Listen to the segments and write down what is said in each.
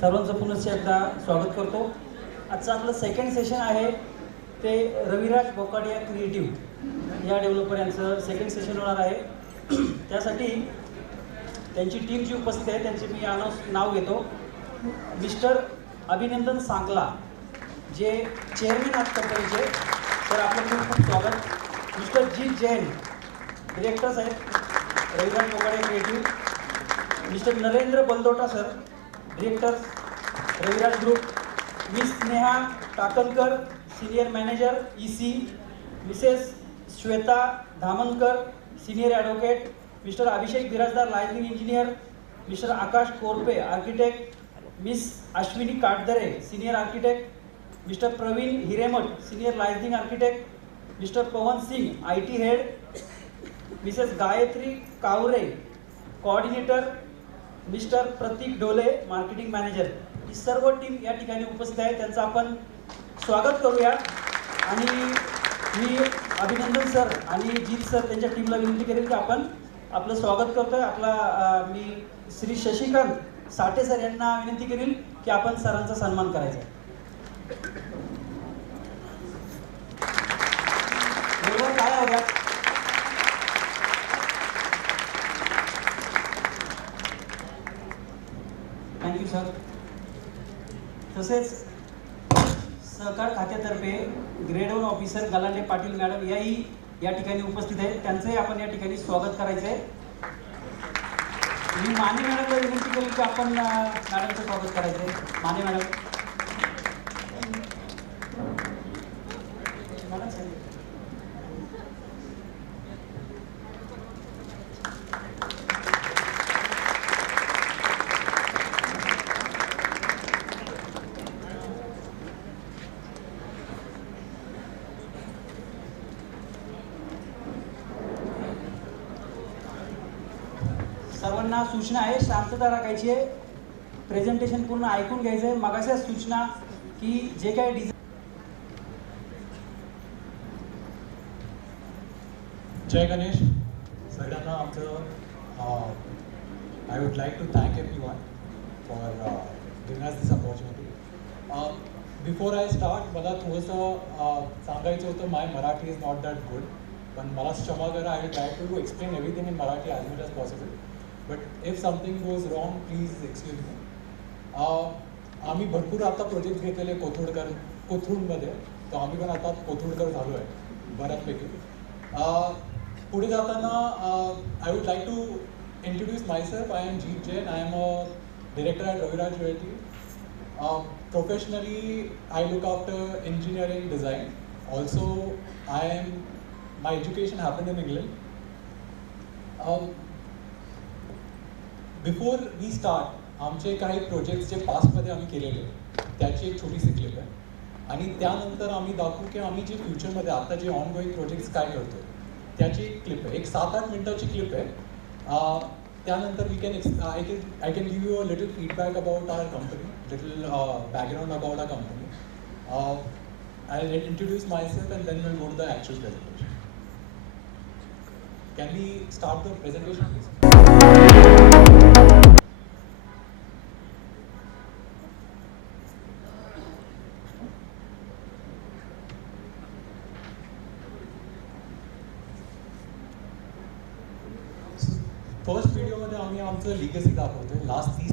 सर्वांचं पुनश्च एकदा स्वागत करतो. आजचं आपलं सेकंड सेशन आहे ते रविराज बोकाडिया क्रिएटिव्ह या डेव्हलपर यांचं सेकंड सेशन होणार आहे. त्यासाठी त्यांची टीम जी उपस्थित आहे त्यांचे मी नाव घेतो. मिस्टर अभिनंदन सांगला जे चेअरमॅन आहेत कंपनीचे, तर आपलं खूप खूप स्वागत. मिस्टर जी जैन डिरेक्टर्स आहेत Raviraj Bokadia creative. Mister Narendra Baldota sir directors Raviraj group. Miss Sneha Takankar senior manager EC. Mrs Shweta Dhamankar senior advocate. Mister Abhishek Birajdar liaising engineer. Mister Akash Korpe architect. Miss Ashwini Katdare senior architect. Mister Praveen Hiremath senior liaising architect. Mister Pavan Singh IT head. Mrs Gayatri Kaware coordinator. Mister Prateek Dhole marketing manager. ही सर्व team या ठिकाणी उपस्थित आहे, त्यांचं आपण स्वागत करूया. आणि मी अभिनंदन सर आणि जीत सर त्यांच्या टीमला विनंती करेन की आपण आपलं स्वागत करतोय. मी श्री शशिकांत साठे सर यांना विनंती करेन की आपण सरांचा सन्मान करायचा. काय हव्या थँक्यू सर. तसेच सहकार खात्यातर्फे grade 1 officer Galande Patil madam याही या ठिकाणी उपस्थित आहेत, त्यांचंही आपण या ठिकाणी स्वागत करायचं आहे. मी माने मॅडमला विनंती केली की आपण मॅडमचं स्वागत करायचं आहे. माने मॅडम सर्वांना सूचना आहे, शांतता राखायची आहे, प्रेझेंटेशन पूर्ण ऐकून घ्यायचं आहे. मगाशी सूचना की जे काही डिझाईन. जय गणेश सगळ्यांना. आमचं I would like to thank everyone for giving us this opportunity. Before I start मला थोडंसं सांगायचं होतं. My Marathi is not that good, पण मला क्षमा करा. I will try to explain everything in Marathi as much as possible. But if something goes wrong please excuse me. आम्ही भरपूर आता प्रोजेक्ट घेतलेले कोथरूडमध्ये, तर आम्ही पण आता कोथरूडकर झालो आहे बऱ्याचपैकी. पुढे जाताना I would like to introduce myself. I am Jeet Jain. I am a director at Raviraj jewellery. Professionally, I look after engineering design. Also, my education happened in England. Before we start, आमचे काही प्रोजेक्ट्स जे पास्टमध्ये आम्ही केलेले त्याची एक छोटीशी क्लिप आहे, आणि त्यानंतर आम्ही दाखवू की आम्ही जे फ्युचरमध्ये आता जे ऑन गोईंग प्रोजेक्ट्स काय करतो त्याची एक क्लिप आहे. एक 7-8 मिनिटाची क्लिप आहे. त्यानंतर I can give you a little feedback about our company, little background about our company. I'll introduce myself and then we'll go to the actual presentation. Can we start the presentation, please? First व्हिडिओमध्ये आम्ही आमचं legacy दाखवतोय. Last 30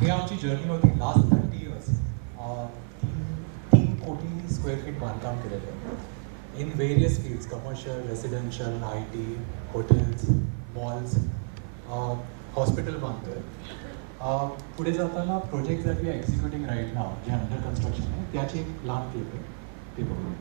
ही आमची journey होती last 30 years. 3 कोटी square feet बांधकाम केलेलं आहे in various fields, commercial, residential, IT, hotels, malls, hospital बांधतोय. पुढे जाताना project that we are executing right now, जे अंडर कन्स्ट्रक्शन आहे, त्याची एक लहान क्लिप आहे, ते बघू.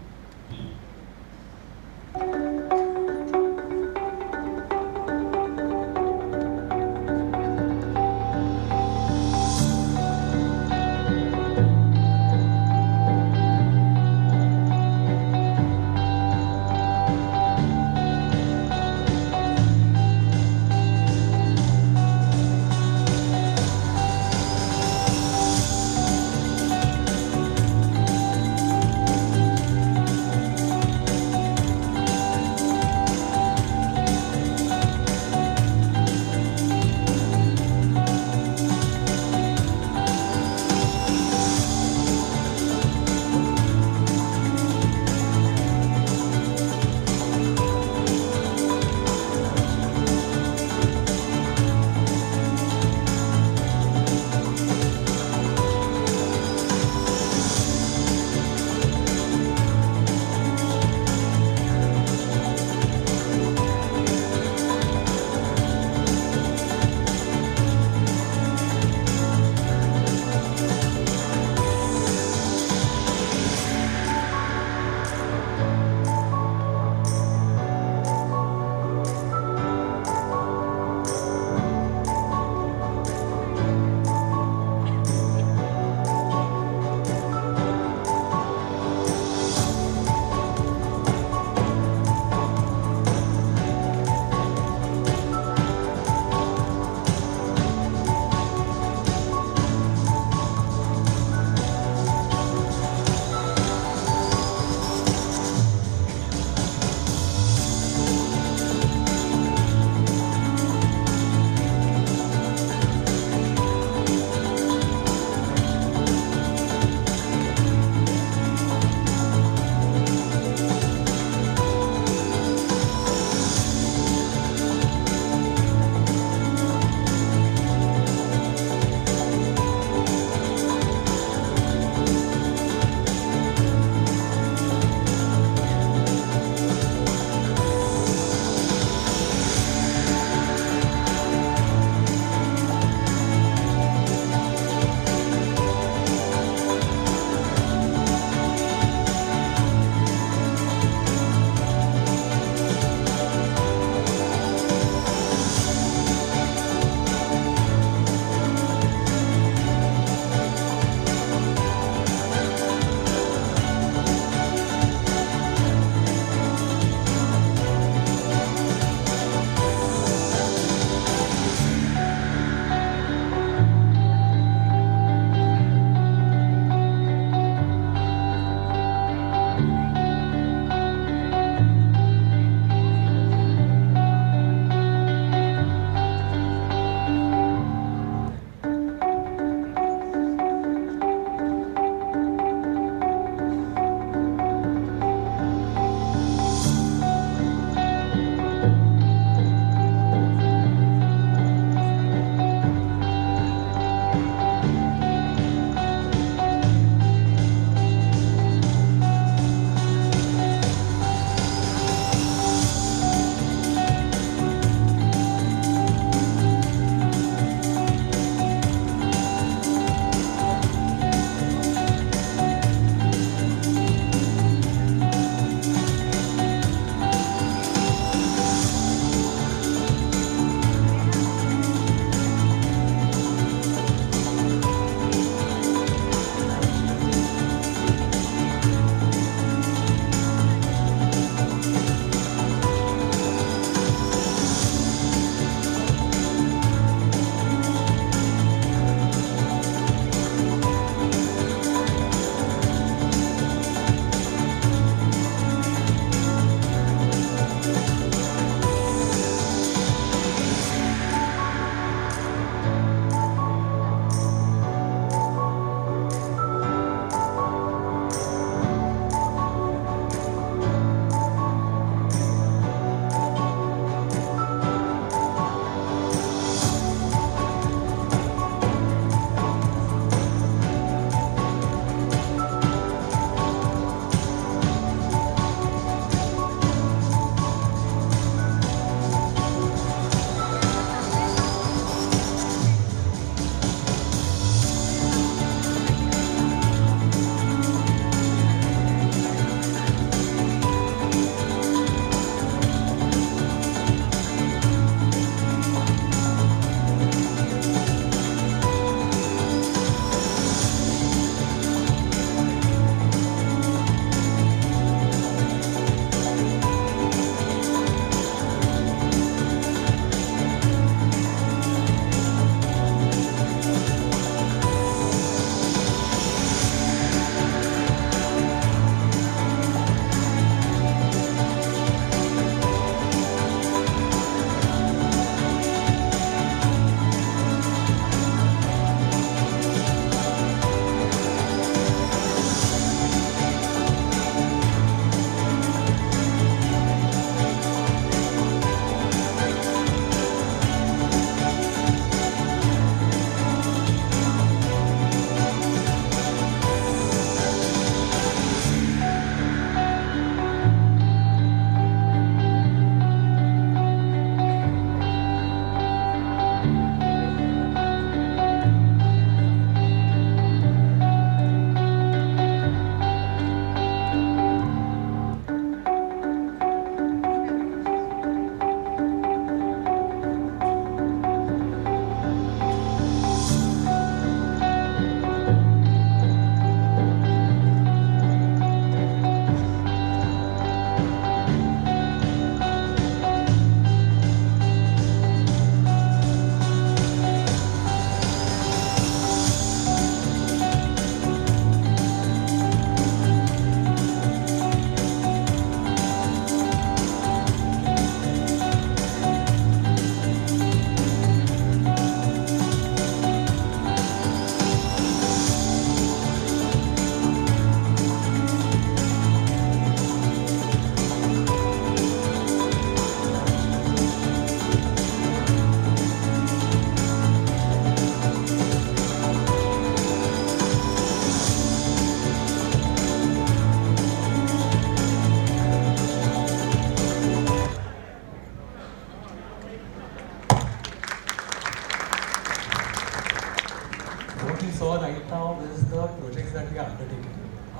you saw right now, this is the projects that we are undertaking.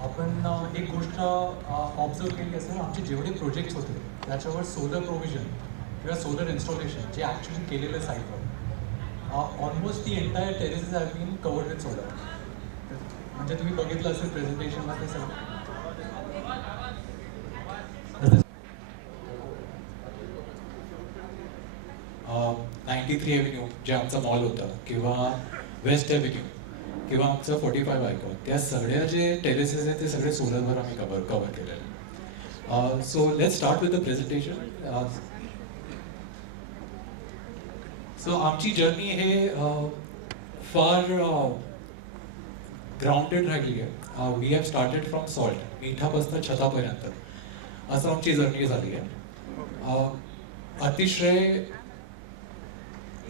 आपण एक गोष्ट ऑब्झर्व केली असेल, आमचे जेवढे प्रोजेक्ट्स होते त्याच्यावर सोलर प्रोव्हिजन किंवा सोलर इन्स्टॉलेशन जे ॲक्च्युली केलेलं साईटवर almost the entire terraces have been covered with solar. म्हणजे तुम्ही बघितलं असेल प्रेझेंटेशनला ते सगळं. 93 एव्हेन्यू जे आमचा मॉल होता किंवा वेस्ट एव्हेन्यू किंवा आमचं 45 आयकॉन, त्या सगळ्या जे टेरेसेस आहेत ते सगळे सोलरवर आम्ही कव्हर केलेले. So let's start with the presentation. So आमची जर्नी हे फार ग्राउंडेड राहिली आहे. We have started from salt, मिठापासून छतापर्यंत असं आमची जर्नी झाली आहे.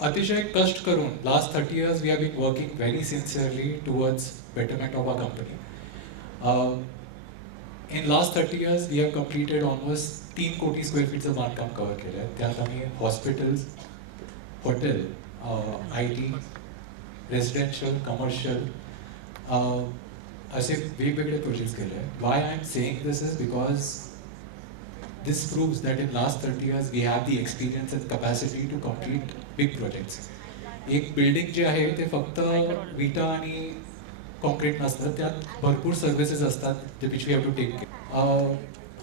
अतिशय कष्ट करून last 30 years we have been working very sincerely towards betterment of our company. In last 30 years we have completed almost 3 कोटी स्क्वेअर फीटचं बांधकाम कव्हर केलं आहे. त्यात आम्ही hospitals, hotel, IT, residential, commercial असे वेगवेगळे प्रोजेक्ट्स केले आहे. Y I am saying this is because this proves that in last 30 years we have the experience and capacity to complete big projects. एक बिल्डिंग जे आहे ते फक्त विटा आणि कॉन्क्रीट नसतं, त्यात भरपूर सर्व्हिसेस असतात which we have to take care.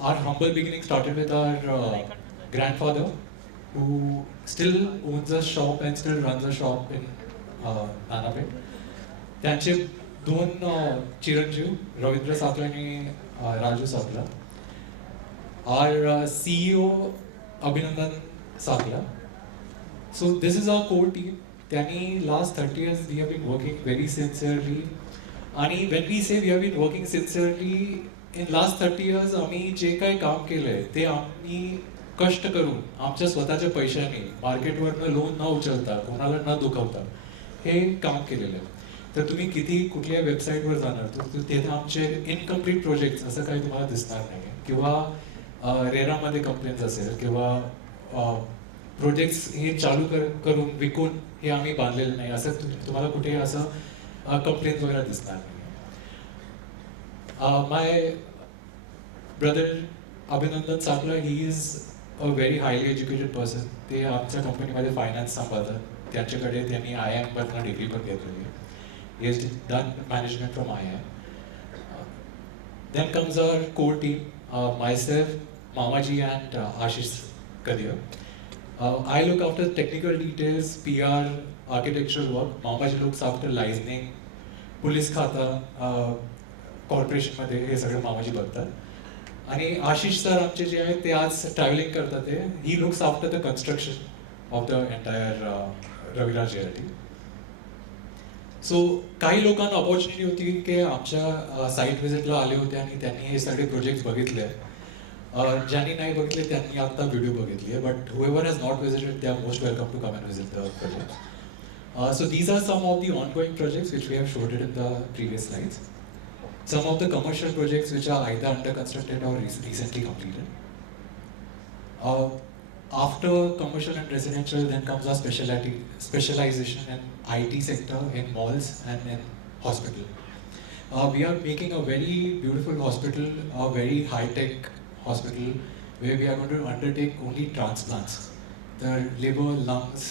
Our humble beginning started with our grandfather who still owns a shop and still runs a shop in Nana Peth. त्यांचे 2 चिरंजीव रवींद्र साकला आणि Raju Sakla. Our CEO Abhinandan Sakla. So this is our core team. त्यांनी last 30 years we have been working very sincerely. आणि when we say we have been working sincerely, in last 30 years आम्ही जे काही काम केलंय ते आम्ही कष्ट करून आमच्या स्वतःच्या पैशाने मार्केटवरनं लोन न उचलता, कोणाला न दुखवता हे काम केलेलं आहे. तर तुम्ही किती कुठल्या वेबसाईटवर जाणार तर तिथे आमचे इनकम्प्लीट प्रोजेक्ट्स असं काही तुम्हाला दिसणार नाही. किंवा रेरामध्ये कंप्लेंट्स असेल किंवा प्रोजेक्ट्स हे चालू करून विकून हे आम्ही बांधलेलं नाही असं तुम्हाला कुठे असं कंप्लेंट्स वगैरे दिसणार नाही. माय ब्रदर अभिनंदन Sakla he is a very highly educated person. ते आमच्या कंपनीमध्ये फायनान्स सांभाळतात. त्यांच्याकडे त्यांनी IIM मधनं डिग्री पण घेतलेली आहे. He is done management from IIM. Then comes our core team, myself, Mamaji and Ashish Kadir. I look after technical details, PR, architectural work. Mamaji looks after licensing, police खाता, corporation मध्ये हे सगळं मामाजी बघतात. आणि आशिष सर आमचे जे आहेत ते आज ट्रॅव्हलिंग करतात. He looks after the construction of the entire Raviraj JRT. So काही लोकांना ऑपॉर्च्युनिटी होती की आमच्या साईट व्हिजिटला आले होते आणि त्यांनी हे सगळे प्रोजेक्ट्स बघितले. ज्यांनी नाही बघितले त्यांनी आता व्हिडिओ बघितली आहे. But whoever has not visited they are most welcome to come and visit the project. So these are some of the ongoing projects which we have showed it in the previous slides. Some of the commercial projects which are either under constructed or recently completed. After commercial and residential, then comes our specialization in IT sector, in malls and in hospital. We are making a very beautiful hospital, a very high-tech hospital, where we are going to undertake only transplants. The liver, lungs,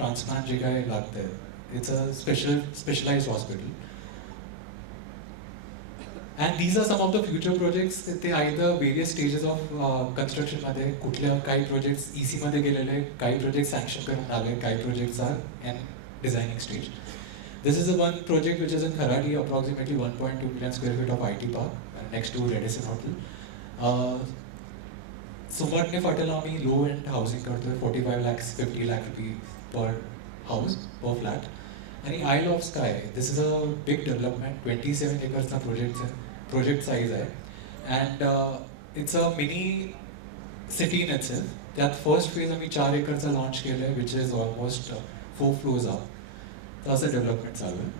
transplant je kai lagta hai. It's a specialized hospital. And these are some of the future projects. They either various stages of construction मध्ये कुठल्या काही projects EC मध्ये गेलेले, काही projects sanction करून आले, काही projects are in designing stage. This is the one project which is in Kharadi, approximately 1.2 million square feet of IT park next to Redison Hotel. सुमरने फाटेला आम्ही low end housing करतोय, 45 lakhs, 50 lakh rupees per house, per flat. आणि Isle of Sky, this is a big development, 27 acres चा project size आहे. And it's a mini city in itself. त्यात first phase आम्ही 4 एकरचा launch केलं आहे, which is almost 4 floors up. तर असं development चालू आहे.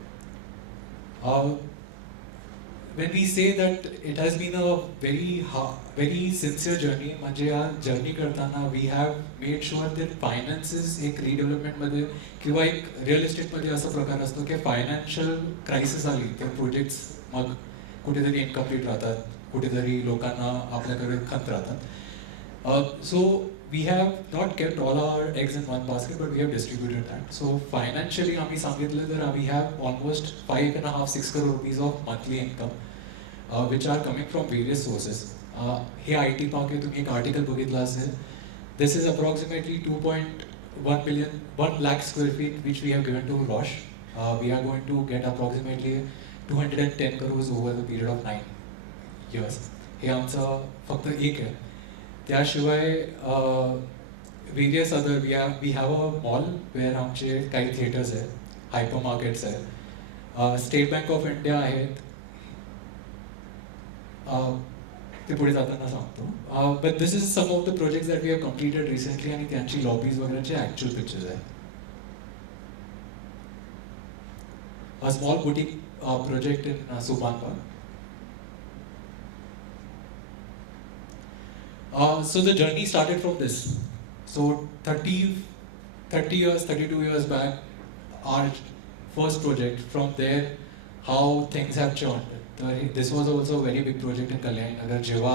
when we say that it has been a very sincere journey, म्हणजे या जर्नी करताना we have made sure that finances एक redevelopment मध्ये किंवा एक रिअल एस्टेटमध्ये असा प्रकार असतो की फायनान्शियल क्रायसिस आली तर प्रोजेक्ट्स मग कुठेतरी इनकम्प्लीट राहतात, कुठेतरी लोकांना आपल्याकडे खंत राहतात. So we have not kept all our eggs in one basket, but we have distributed that. So financially, आम्ही सांगितलं तर we have almost 5.5-6 crore rupees of monthly income, which are coming from various sources. हे IT park आहे, तुम्ही एक article बघितलं असेल. This is approximately 1 lakh square feet which we have given to Roche. We are going to get approximately 210 crores over the period of 9 years. हे आमचं फक्त एक आहे. त्याशिवाय various other we have a mall where आमचे काही theatres आहेत, hyper markets आहेत, स्टेट बँक ऑफ इंडिया आहेत, ते पुढे जाताना सांगतो. But this is some of the projects that we have completed recently आणि त्यांची लॉबीज वगैरेचे ॲक्च्युअल पिक्चर्स आहेत. A small boutique project in Subhan Park. So the journey started from this. So 32 years back, our first project. From there, how things have changed. This was also a very big project in Kalyan Nagar. जेव्हा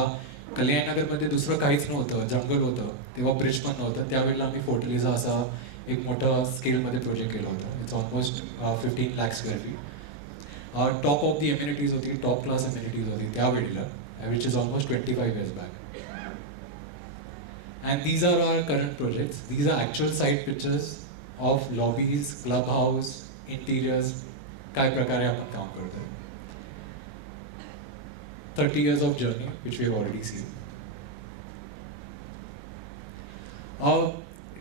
कल्याण नगरमध्ये दुसरं काहीच नव्हतं, जंगल होतं, तेव्हा bridge पण नव्हतं. त्यावेळेला आम्ही फोर्टलिझा असा एक मोठा स्केलमध्ये प्रोजेक्ट केला होता. It's almost 15 lakh square feet. Top of the amenities होती, टॉप क्लास एम्युनिटीज होती त्यावेळेला, which is almost 25 years back. And these are our current projects. These are actual site pictures of lobbies, clubhouse, interiors. काय प्रकारे आपण काम करतोय. 30 years of journey, which we have already seen.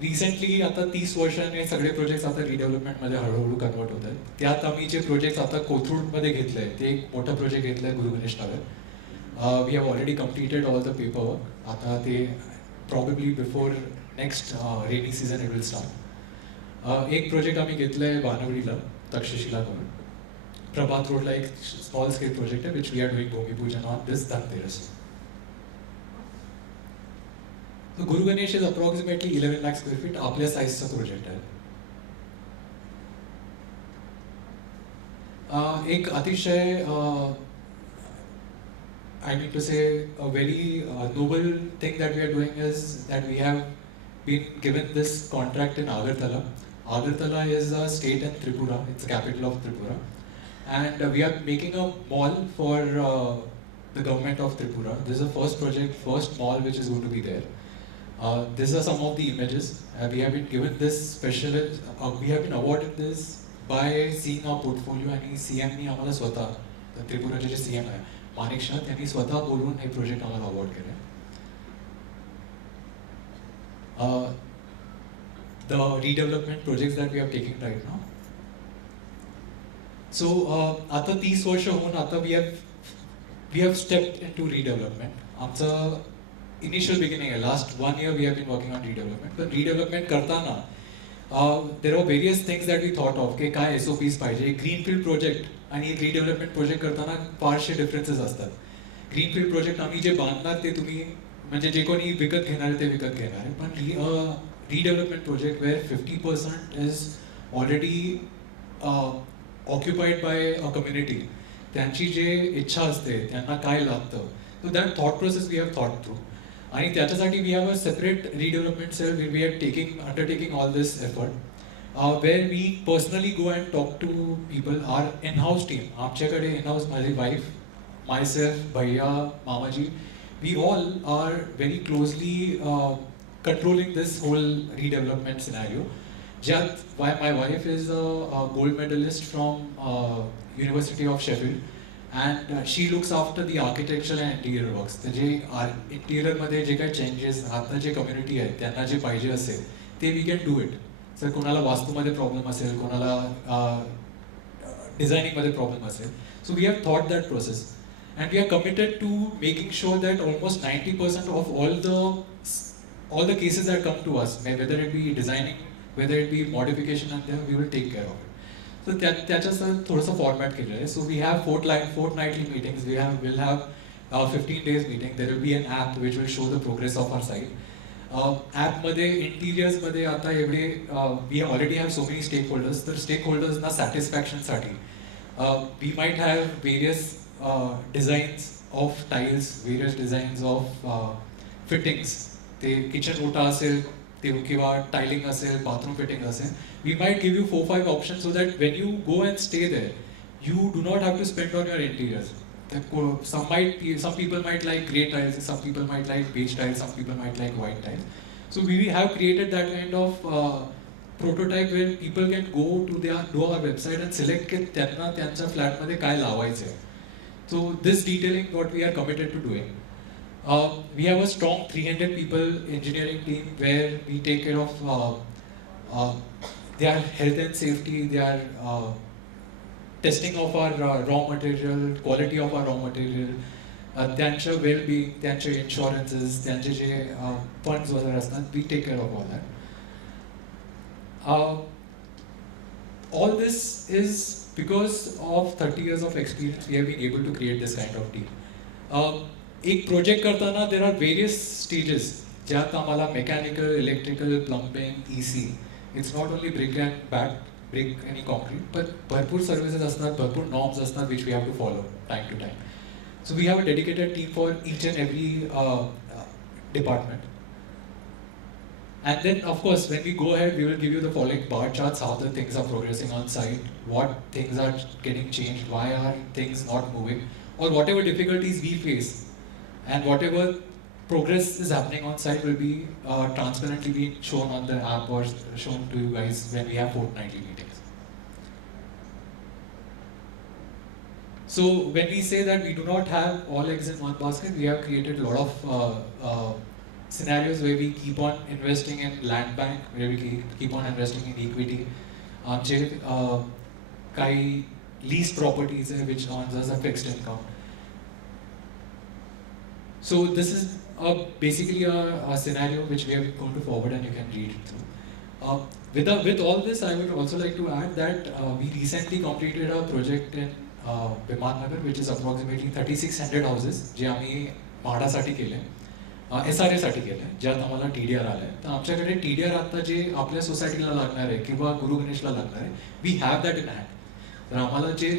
Recently, आता 30 वर्षांनी सगळे प्रोजेक्ट्स आता रिडेव्हलपमेंटमध्ये हळूहळू कन्वर्ट होत आहेत. त्यात आम्ही जे प्रोजेक्ट्स आता कोथरूडमध्ये घेतले ते एक मोठं प्रोजेक्ट घेतलं आहे, Guru Ganesh Nagar. We have already completed all the paper work. आता ते probably before next rainy season it will start. एक प्रोजेक्ट आम्ही घेतलं आहे वानवडीला, तक्षशिला करून. प्रभात रोडला एक स्मॉल स्केल प्रोजेक्ट आहे, which we are doing भूमिपूजन on this Dhanteras. So Guru Ganesh is approximately 11 lakh square feet. आपल्या साईजचा प्रोजेक्ट आहे. एक अतिशय I mean to say a very noble thing that we are doing is that we have been given this contract in Agartala. Agartala is a state in Tripura, it's the capital of Tripura. And we are making a mall for the government of Tripura. This is the first project, first mall which is going to be there. These are some of the images. We have been given this special, we have been awarded this by seeing our portfolio and CM ni आम्हाला स्वतः, त्रिपुराचे जे CM आहे माणिक शाह, त्यांनी स्वतः बोलून हे project आम्हाला award केले. The redevelopment projects that we are taking right now. So आता 30 वर्ष होऊन आता we have stepped in to redevelopment. आमचं इनिशियल बिगिनिंग आहे, last 1 year we have been working on redevelopment. पण रिडेव्हलपमेंट करताना there are various things that we thought of की काय SOPs पाहिजे. ग्रीनफील्ड प्रोजेक्ट आणि एक रिडेव्हलपमेंट प्रोजेक्ट करताना फारसे डिफरन्सेस असतात. ग्रीनफील्ड प्रोजेक्ट आम्ही जे बांधणार ते तुम्ही म्हणजे जे कोणी विकत घेणार आहे ते विकत घेणार आहे. पण redevelopment project where 50% is already occupied by a community. त्यांची जे इच्छा असते, त्यांना काय लागतं, so that thought process we have thought through. आणि त्याच्यासाठी we have a separate redevelopment cell we are undertaking all this effort. Where we personally go and talk to people, our in-house team. आमच्याकडे in-house माझी wife, myself, भैया, मामाजी, we all are very closely controlling this whole redevelopment scenario. ज्यात my wife is a gold medalist from University of Sheffield and she looks after the architectural and interior works. तर जे इंटिरियरमध्ये जे काही changes आता जे community आहे त्यांना जे पाहिजे असेल ते we can do it. Sir कोणाला वास्तूमध्ये प्रॉब्लेम असेल, कोणाला डिझायनिंगमध्ये प्रॉब्लेम असेल, so we have thought that process and we are committed to making sure that almost 90% of all the cases that come to us, whether it be designing, whether it be modification, and then we will take care of it. So त्याच्याचं थोडंसं format केलेलं आहे. So we have fortnightly meetings. We'll have 15 days meeting. There will be an app which will show the progress of our site. ॲपमध्ये इंटिरियर्समध्ये आता एवढे we already have so many stake holders. तर stake होल्डर्सना सॅटिस्फॅक्शनसाठी we might have various designs of tiles, various designs of fittings. ते kitchen ओटा असेल ते किंवा टायलिंग असेल, बाथरूम फिटिंग असेल. We might give you 4-5 options so that when you go and stay there, you do not have to spend on your interiors. Some people might like grey tiles, some people might like beige tiles, some people might like white tiles. So we have created that kind of prototype where people can go to our website and select की त्यांना त्यांच्या फ्लॅटमध्ये काय लावायचं आहे. So this detailing what we are committed to doing. We have a strong 300 people engineering team where we take care of their health and safety, their testing of our raw material, quality of our raw material, त्यांच्या well-being, त्यांचे insurances, त्यांचे जे funds वगैरे असतात, we take care of all that. All this is because of 30 years of experience, we have been able to create this kind of team. एक project करताना there are various stages ज्यात आम्हाला mechanical, electrical, plumbing, EC. It's not only brick and concrete, but भरपूर services असतात, भरपूर norms असतात which we have to follow time to time. So we have a dedicated team for each and every department. And then of course when we go ahead, we will give you the following bar charts, how the things are progressing on site, what things are getting changed, why are things not moving, or whatever difficulties we face, and whatever progress is happening on site will be transparently being shown on the app or shown to you guys when we have fortnightly meetings. So when we say that we do not have all eggs in one basket, we have created a lot of scenarios where we keep on investing in land bank, where we keep on investing in equity. आमचे काही leased properties हैं which earns us a fixed income. So this is basically a scenario which we are going to forward and you can read it through. With all this, I would also like to add that we recently completed a project in Biman Nagar, which is approximately 3600 houses, जे आम्ही म्हाडासाठी केले, SRA साठी केले, ज्यात आम्हाला TDR आलाय. तर आमच्याकडे TDR आता जे आपल्या सोसायटीला लागणार आहे किंवा गुरु गणेशला लागणार आहे, we have that in hand. तर आम्हाला जे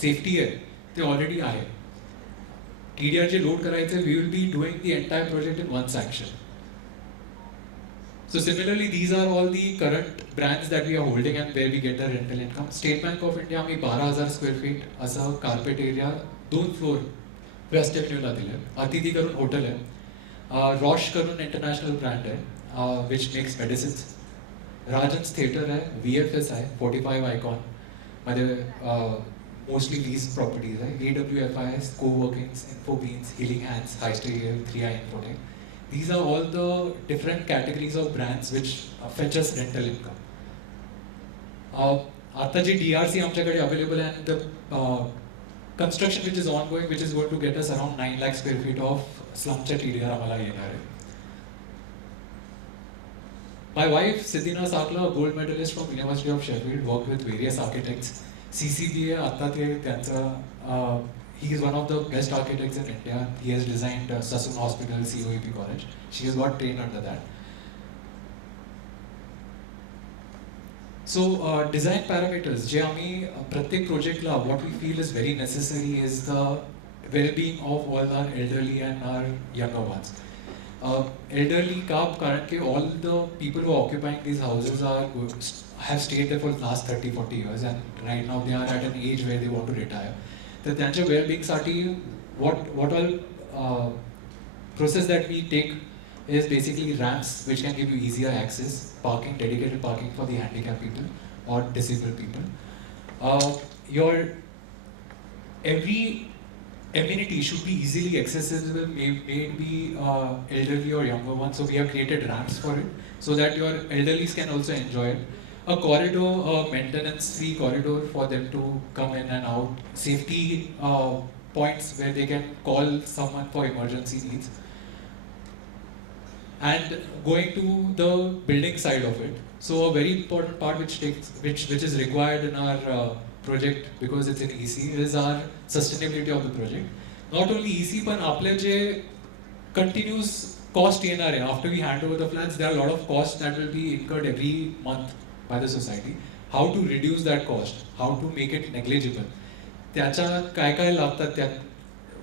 सेफ्टी आहे ते ऑलरेडी आहे. TDR जे लोड करायचे, we will be doing the entire project in one section. So similarly, these are all the current brands that we are holding and where we get the rental income. State Bank of India आम्ही 12,000 square feet असा carpet area 2 floor waste एव्हन्यूला दिले. अतिथी करून hotel आहे, Roche करून international brand आहे which makes medicines. Rajans theatre आहे, VFS आहे, 45 आयकॉन मध्ये mostly leased properties, right? AWFIs, co-workings, Infobeans, Healing Hands, High Stay Here, 3i Infotech. These are all the different categories of brands which fetch us rental income. आता जे DRC आमच्याकडे available आहे, and the construction which is ongoing, which is going to get us around 9 lakh square feet of slumच्या TDR आम्हाला येणार आहे. My wife, Siddhina Sakla, a gold medalist from University of Sheffield, worked with various architects. CCBA, आता ते त्यांचं he is one of the best architects in India. He has designed Sassoon Hospital, COEP College. She has got trained under that. So design parameters, जे आम्ही प्रत्येक प्रोजेक्टला what we feel is very necessary is the well-being of all our elderly and our younger ones. Elderly कारण कि all the people who are occupying these houses have stayed there for the last 30-40 years and right now they are at an age where they want to retire. तर त्यांच्या well-being साठी what all process that we take is basically ramps which can give you easier access, parking, dedicated parking for the handicapped people or disabled people. Your every amenity should be easily accessible, maybe elderly or younger ones. So we have created ramps for it so that your elderlies can also enjoy it. A corridor, a maintenance-free corridor for them to come in and out. Safety points where they can call someone for emergency needs. And going to the building side of it, So a very important part which is required in our project, because it's in EC, is our sustainability of the project. Not only EC, but आपले जे continuous cost येणार आहे after we hand over the flats, there are a lot of costs that will be incurred every month by the society. How to reduce that cost? How to make it negligible? त्याच्या काय काय लागतात त्यात,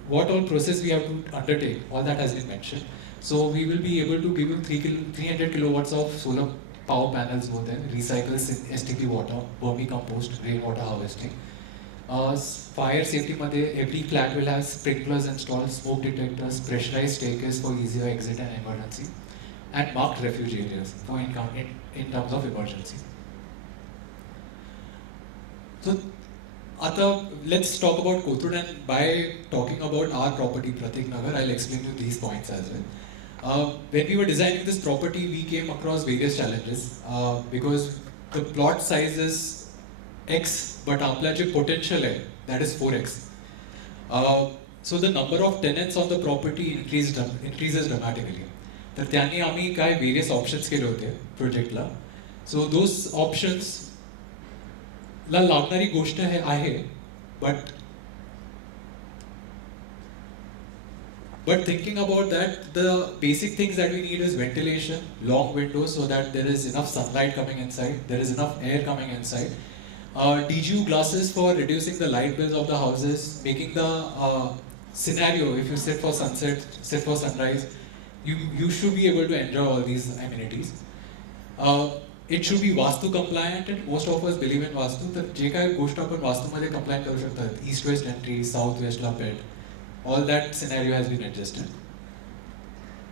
what all process we have to undertake, all that has been mentioned. So we will be able to give you 300 kilowatts of solar power panels over there, recycle STP water, vermicompost, rainwater harvesting. Fire safety मध्ये every flat will have sprinklers installed, smoke detectors, pressurized staircase for easier exit and emergency, and marked refuge areas for in terms of emergency. So let's talk about Kothur, and by talking about our property, Pratik Nagar, I'll explain you these points as well. When we were designing this property, we came across various challenges because the plot size is X, but आपला जे potential है, that is 4X. So the number of tenants on the property increases dramatically. तर त्यांनी आम्ही काय various options केले होते projectला. So those options ला लागणारी गोष्ट आहे, but thinking about that, the basic things that we need is ventilation, long windows so that there is enough sunlight coming inside, there is enough air coming inside. DGU glasses for reducing the light bills of the houses, making the scenario, if you sit for sunset, sit for sunrise, you should be able to enjoy all these amenities. It should be Vastu compliant, and most of us believe in Vastu. तर जे काय गोष्ट आपण वास्तूमध्ये compliant करू शकतात, east west entry, south west ला bed, all that scenario has been adjusted.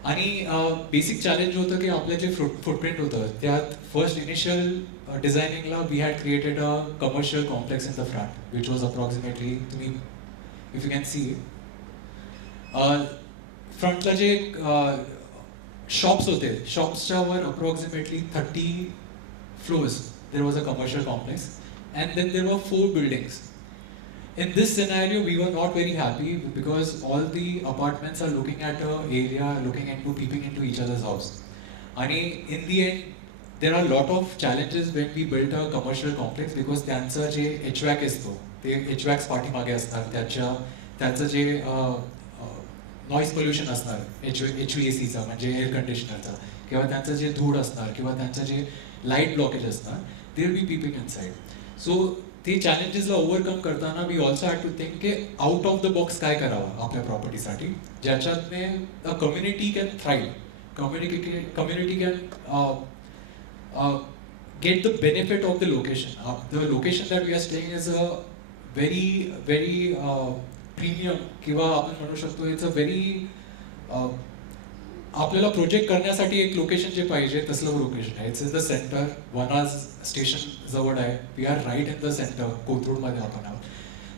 आणि basic challenge होतं की आपलं जे footprint होतं, त्यात first initial designing ला we had created a commercial complex in the front, which was approximately, if you can see, front ला जे shops होते, shopsच्या वर approximately 30 floors, there was a commercial complex, and then there were 4 buildings. In this scenario, we were not very happy because all the apartments are looking at an area, peeping into each other's house. And in the end, there are a lot of challenges when we built a commercial complex because त्यांचं जे HVAC असतो, ते HVACs पाठीमागे असतात, त्यांचं जे noise pollution असणार, HVACचा म्हणजे एअर कंडिशनरचा, किंवा त्यांचं जे धूळ असणार, किंवा त्यांचं जे लाईट ब्लॉकेज असणार, they will be peeping inside. So ते चॅलेंजेसला ओव्हरकम करताना we also had to think की आउट ऑफ द बॉक्स काय करावं आपल्या प्रॉपर्टीसाठी, ज्याच्यातने a community can thrive, community can get the benefit of the location. The location that we are staying is a very premium, किंवा आपण म्हणू शकतो it's a very आपल्याला प्रोजेक्ट करण्यासाठी एक लोकेशन जे पाहिजे तसलं लोकेशन आहे. It's in the centre, Vanaz station जवळ आहे, we are right in the centre, कोथरूडमध्ये आपण आहोत.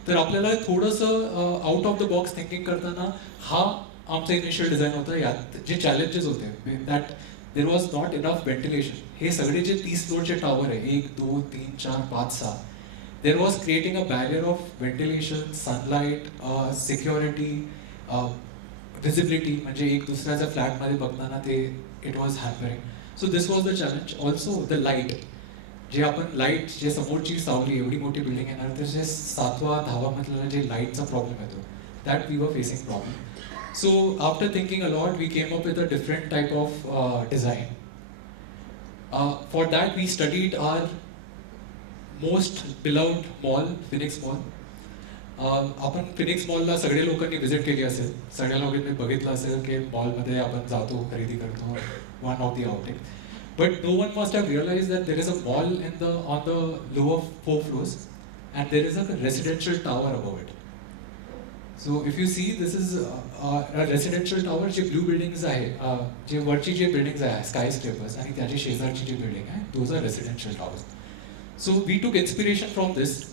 तर आपल्याला थोडंसं out of the box thinking करताना हा आमचा इनिशियल डिझाईन होता. यात जे चॅलेंजेस होते that there was not enough ventilation. हे सगळे जे 30 फ्लोअरचे टॉवर आहे, 1, 2, 3, 4, 5, 6, there was creating a barrier of ventilation, sunlight, security, visibility, म्हणजे एक दुसऱ्याच्या फ्लॅटमध्ये बघताना ते it was hampering. So this was the challenge. Also the light, जे आपण लाईट, जे समोरची सावली, एवढी मोठी बिल्डिंग येणार, तर जे 7वा 10वा मधला जे लाईटचा प्रॉब्लेम येतो, that we are facing problem. So after thinking a lot we came up with a different type of design. For that we studied our most beloved mall, Phoenix mall. आपण Phoenix मॉलला सगळे लोकांनी visit केली असेल, सगळ्या लोकांनी बघितलं असेल की मॉलमध्ये आपण जातो, खरेदी करतो, one of the outing. But no one must have realize that there is a mall on the lower 4 floors and there is a residential tower above it. So if you see, this is a residential tower. जे blue buildings आहे, जे वरची जे buildings आहे sky scrapers, आणि त्याची शेजारची जी बिल्डिंग आहे, those are residential towers. So we took inspiration from this.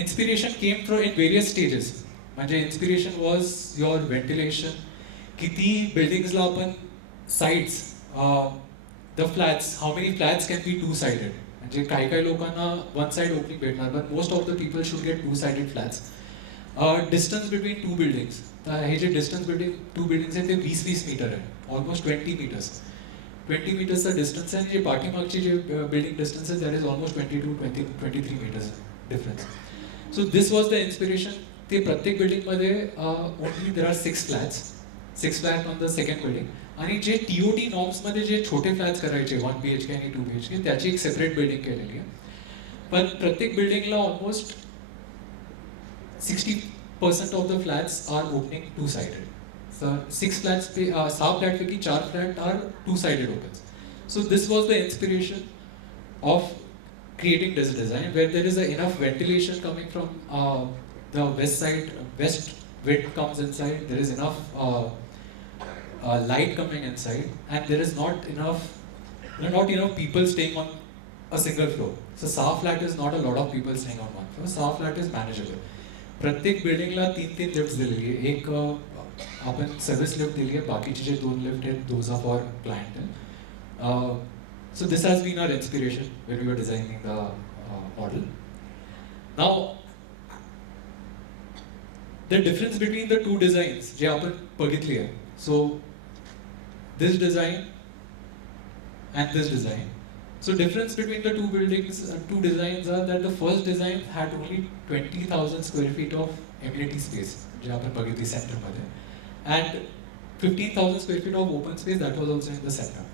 Inspiration came from in various stages. म्हणजे inspiration was your ventilation. किती buildingsला आपण sides, the flats, how many flats can be two-sided. म्हणजे काही लोकांना one side opening भेटणार, but most of the people should get two-sided flats. Distance between two buildings. हे जे distance between two buildings आहे ते 20 मीटर आहे, almost 20 meters. 20 मीटर्सचा डिस्टन्स आहे आणि जे पाठीमागची जे बिल्डिंग डिस्टन्स आहे that is almost 23 metres difference. So this was the inspiration. ते प्रत्येक बिल्डिंगमध्ये only there are 6 flats on the second building. आणि जे TOT नॉर्म्समध्ये जे छोटे फ्लॅट्स करायचे 1 BHK आणि 2 BHK त्याची एक सेपरेट बिल्डिंग केलेली आहे. पण प्रत्येक बिल्डिंगला almost 60% of the flats are opening 2-sided. So 6 flats, 6 फ्लॅटपैकी 4 flat are 2-sided opens. So this was the inspiration of creating this design where there is enough ventilation coming from the west wind comes inside, there is enough light coming inside, and there is not enough people staying on a single floor. So 6 flat is not a lot of people staying on one floor. 6 flat is manageable. प्रत्येक बिल्डिंगला 3 lifts दिलेली आहे. एक आपण service lift दिली आहे, बाकीचे जे 2 लिफ्ट आहेत those are for clientele. So this has been our inspiration when we were designing the model. Now, the difference between the two designs, जे आपण बघितली आहे. So this design and this design. So difference between the two buildings, two designs are that the first design had only 20,000 square feet of amenity space, जे आपण बघितली center मध्ये, and 15,000 square feet of open space that was also in the center.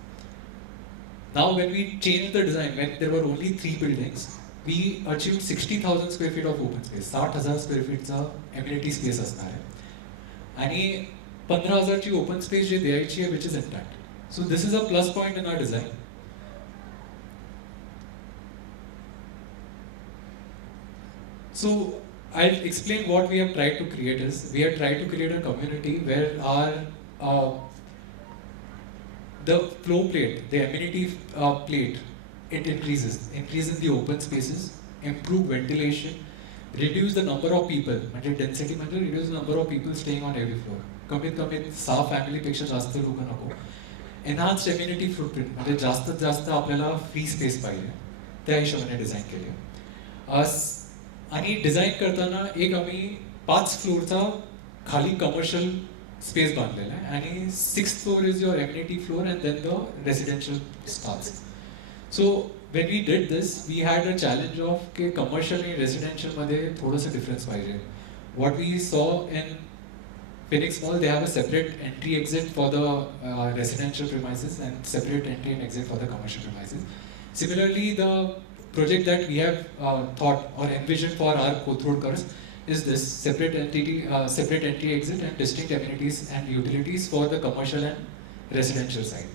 Now when we changed the design, when there were only 3 buildings, we achieved 60,000 square feet of open space. 60,000 square feet चा amenity space असणार आहे. आणि 15,000 ची open space जे द्यायची आहे which is intact. So this is a plus point in our design. So I'll explain what we have tried to create is, we have tried to create a community where our the flow plate, the amenity plate, it increases the open spaces, improve ventilation, reduce the number of people, म्हणजे density म्हणजे reduce the number of people staying on every floor. कमीत कमी 6 family पेक्षा जास्त लोक नको. Enhanced amenity footprint म्हणजे जास्तीत जास्त आपल्याला फ्री स्पेस पाहिजे, त्या हिशोबाने डिझाईन केली. आणि डिझाईन करताना एक आम्ही 5 फ्लोअरचा खाली कमर्शियल स्पेस बांधलेला आहे आणि 6th floor is your amenity floor and then the residential starts. So when we did this, we had a challenge of कि commercial आणि residential मध्ये थोडंसं difference पाहिजे. What we saw in Phoenix Mall, they have a separate entry exit for the residential premises and separate entry and exit for the commercial premises. Similarly, the project that we have thought or envisioned for our Kothrodkars is this separate entry exit and distinct amenities and utilities for the commercial and residential side.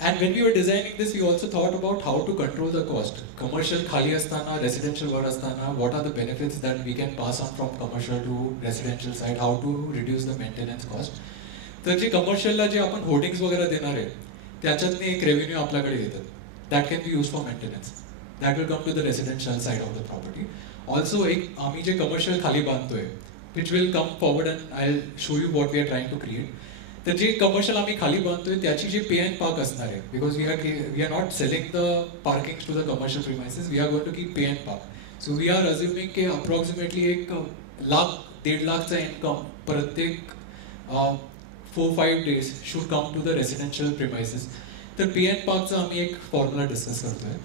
And when we were designing this, we also thought about how to control the cost. Commercial khali astana, residential var astana, what are the benefits that we can pass on from commercial to residential side, how to reduce the maintenance cost. तर जे कमर्शियलला जे आपण hoardings वगैरे देणार आहे त्याच्यातने एक revenue आपल्याकडे येतं, that can B use for maintenance. That will come to the residential side of the property. Also, आम्ही जे commercial खाली बांधतोय, which will come forward and I'll show you what we are trying to create. तर जे commercial आम्ही खाली बांधतोय त्याची जे pay and park असणार आहे, because we are not selling the parkings to the commercial premises, we are going to keep pay and park. So we are assuming कि approximately 1 लाखचा income प्रत्येक 4-5 days should come to the residential premises. तर pay and parkचा आम्ही एक formula discuss करतोय.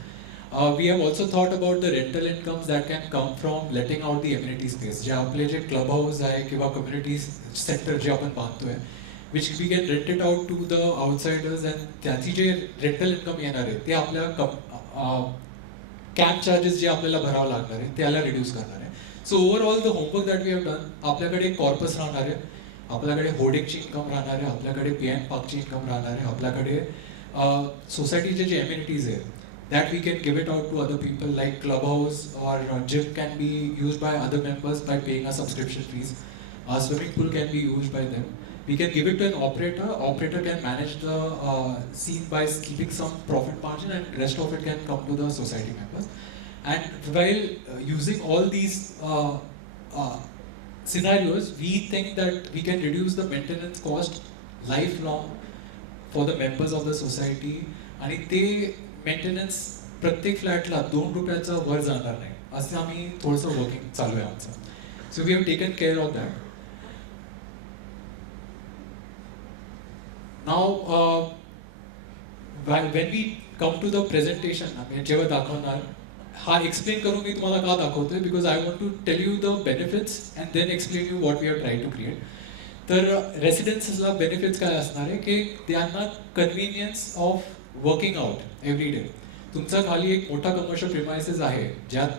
We have also thought about the rental incomes that can come from letting out the amenity space. जे आपले जे club house आहे किंवा community center जे आपण बांधतोय, which we can rent it out to the outsiders and त्याची जे rental income येणार आहे ते आपल्या camp charges जे आपल्याला भरावं लागणार आहे त्याला reduce करणार आहे. So overall the homework that we have done, आपल्याकडे corpus राहणार आहे, आपल्याकडे hoarding ची income राहणार आहे, आपल्याकडे pay and park ची income राहणार आहे, आपल्याकडे society जे amenities आहे that we can give it out to other people, like clubhouse or gym can be used by other members by paying a subscription fees. Swimming pool can be used by them. We can give it to an operator. Operator can manage the scene by keeping some profit margin, and rest of it can come to the society members. And while using all these scenarios, we think that we can reduce the maintenance cost lifelong for the members of the society. आणि ते maintenance प्रत्येक फ्लॅटला 2 रुपयाचा वर जाणार नाही असं आम्ही थोडंसं वर्किंग चालू आहे आमचं. So we have taken care of that. Now, when we come to the presentation, आम्ही जेव्हा दाखवणार, हा एक्सप्लेन करून मी तुम्हाला का दाखवतोय, because I want to tell you the benefits and then explain you what we are try to create. तर रेसिडेन्सेसला बेनिफिट्स काय असणार आहे की त्यांना convenience of working out every day. तुमचा खाली एक मोठा कमर्शियल प्रिमायसेस आहे ज्यात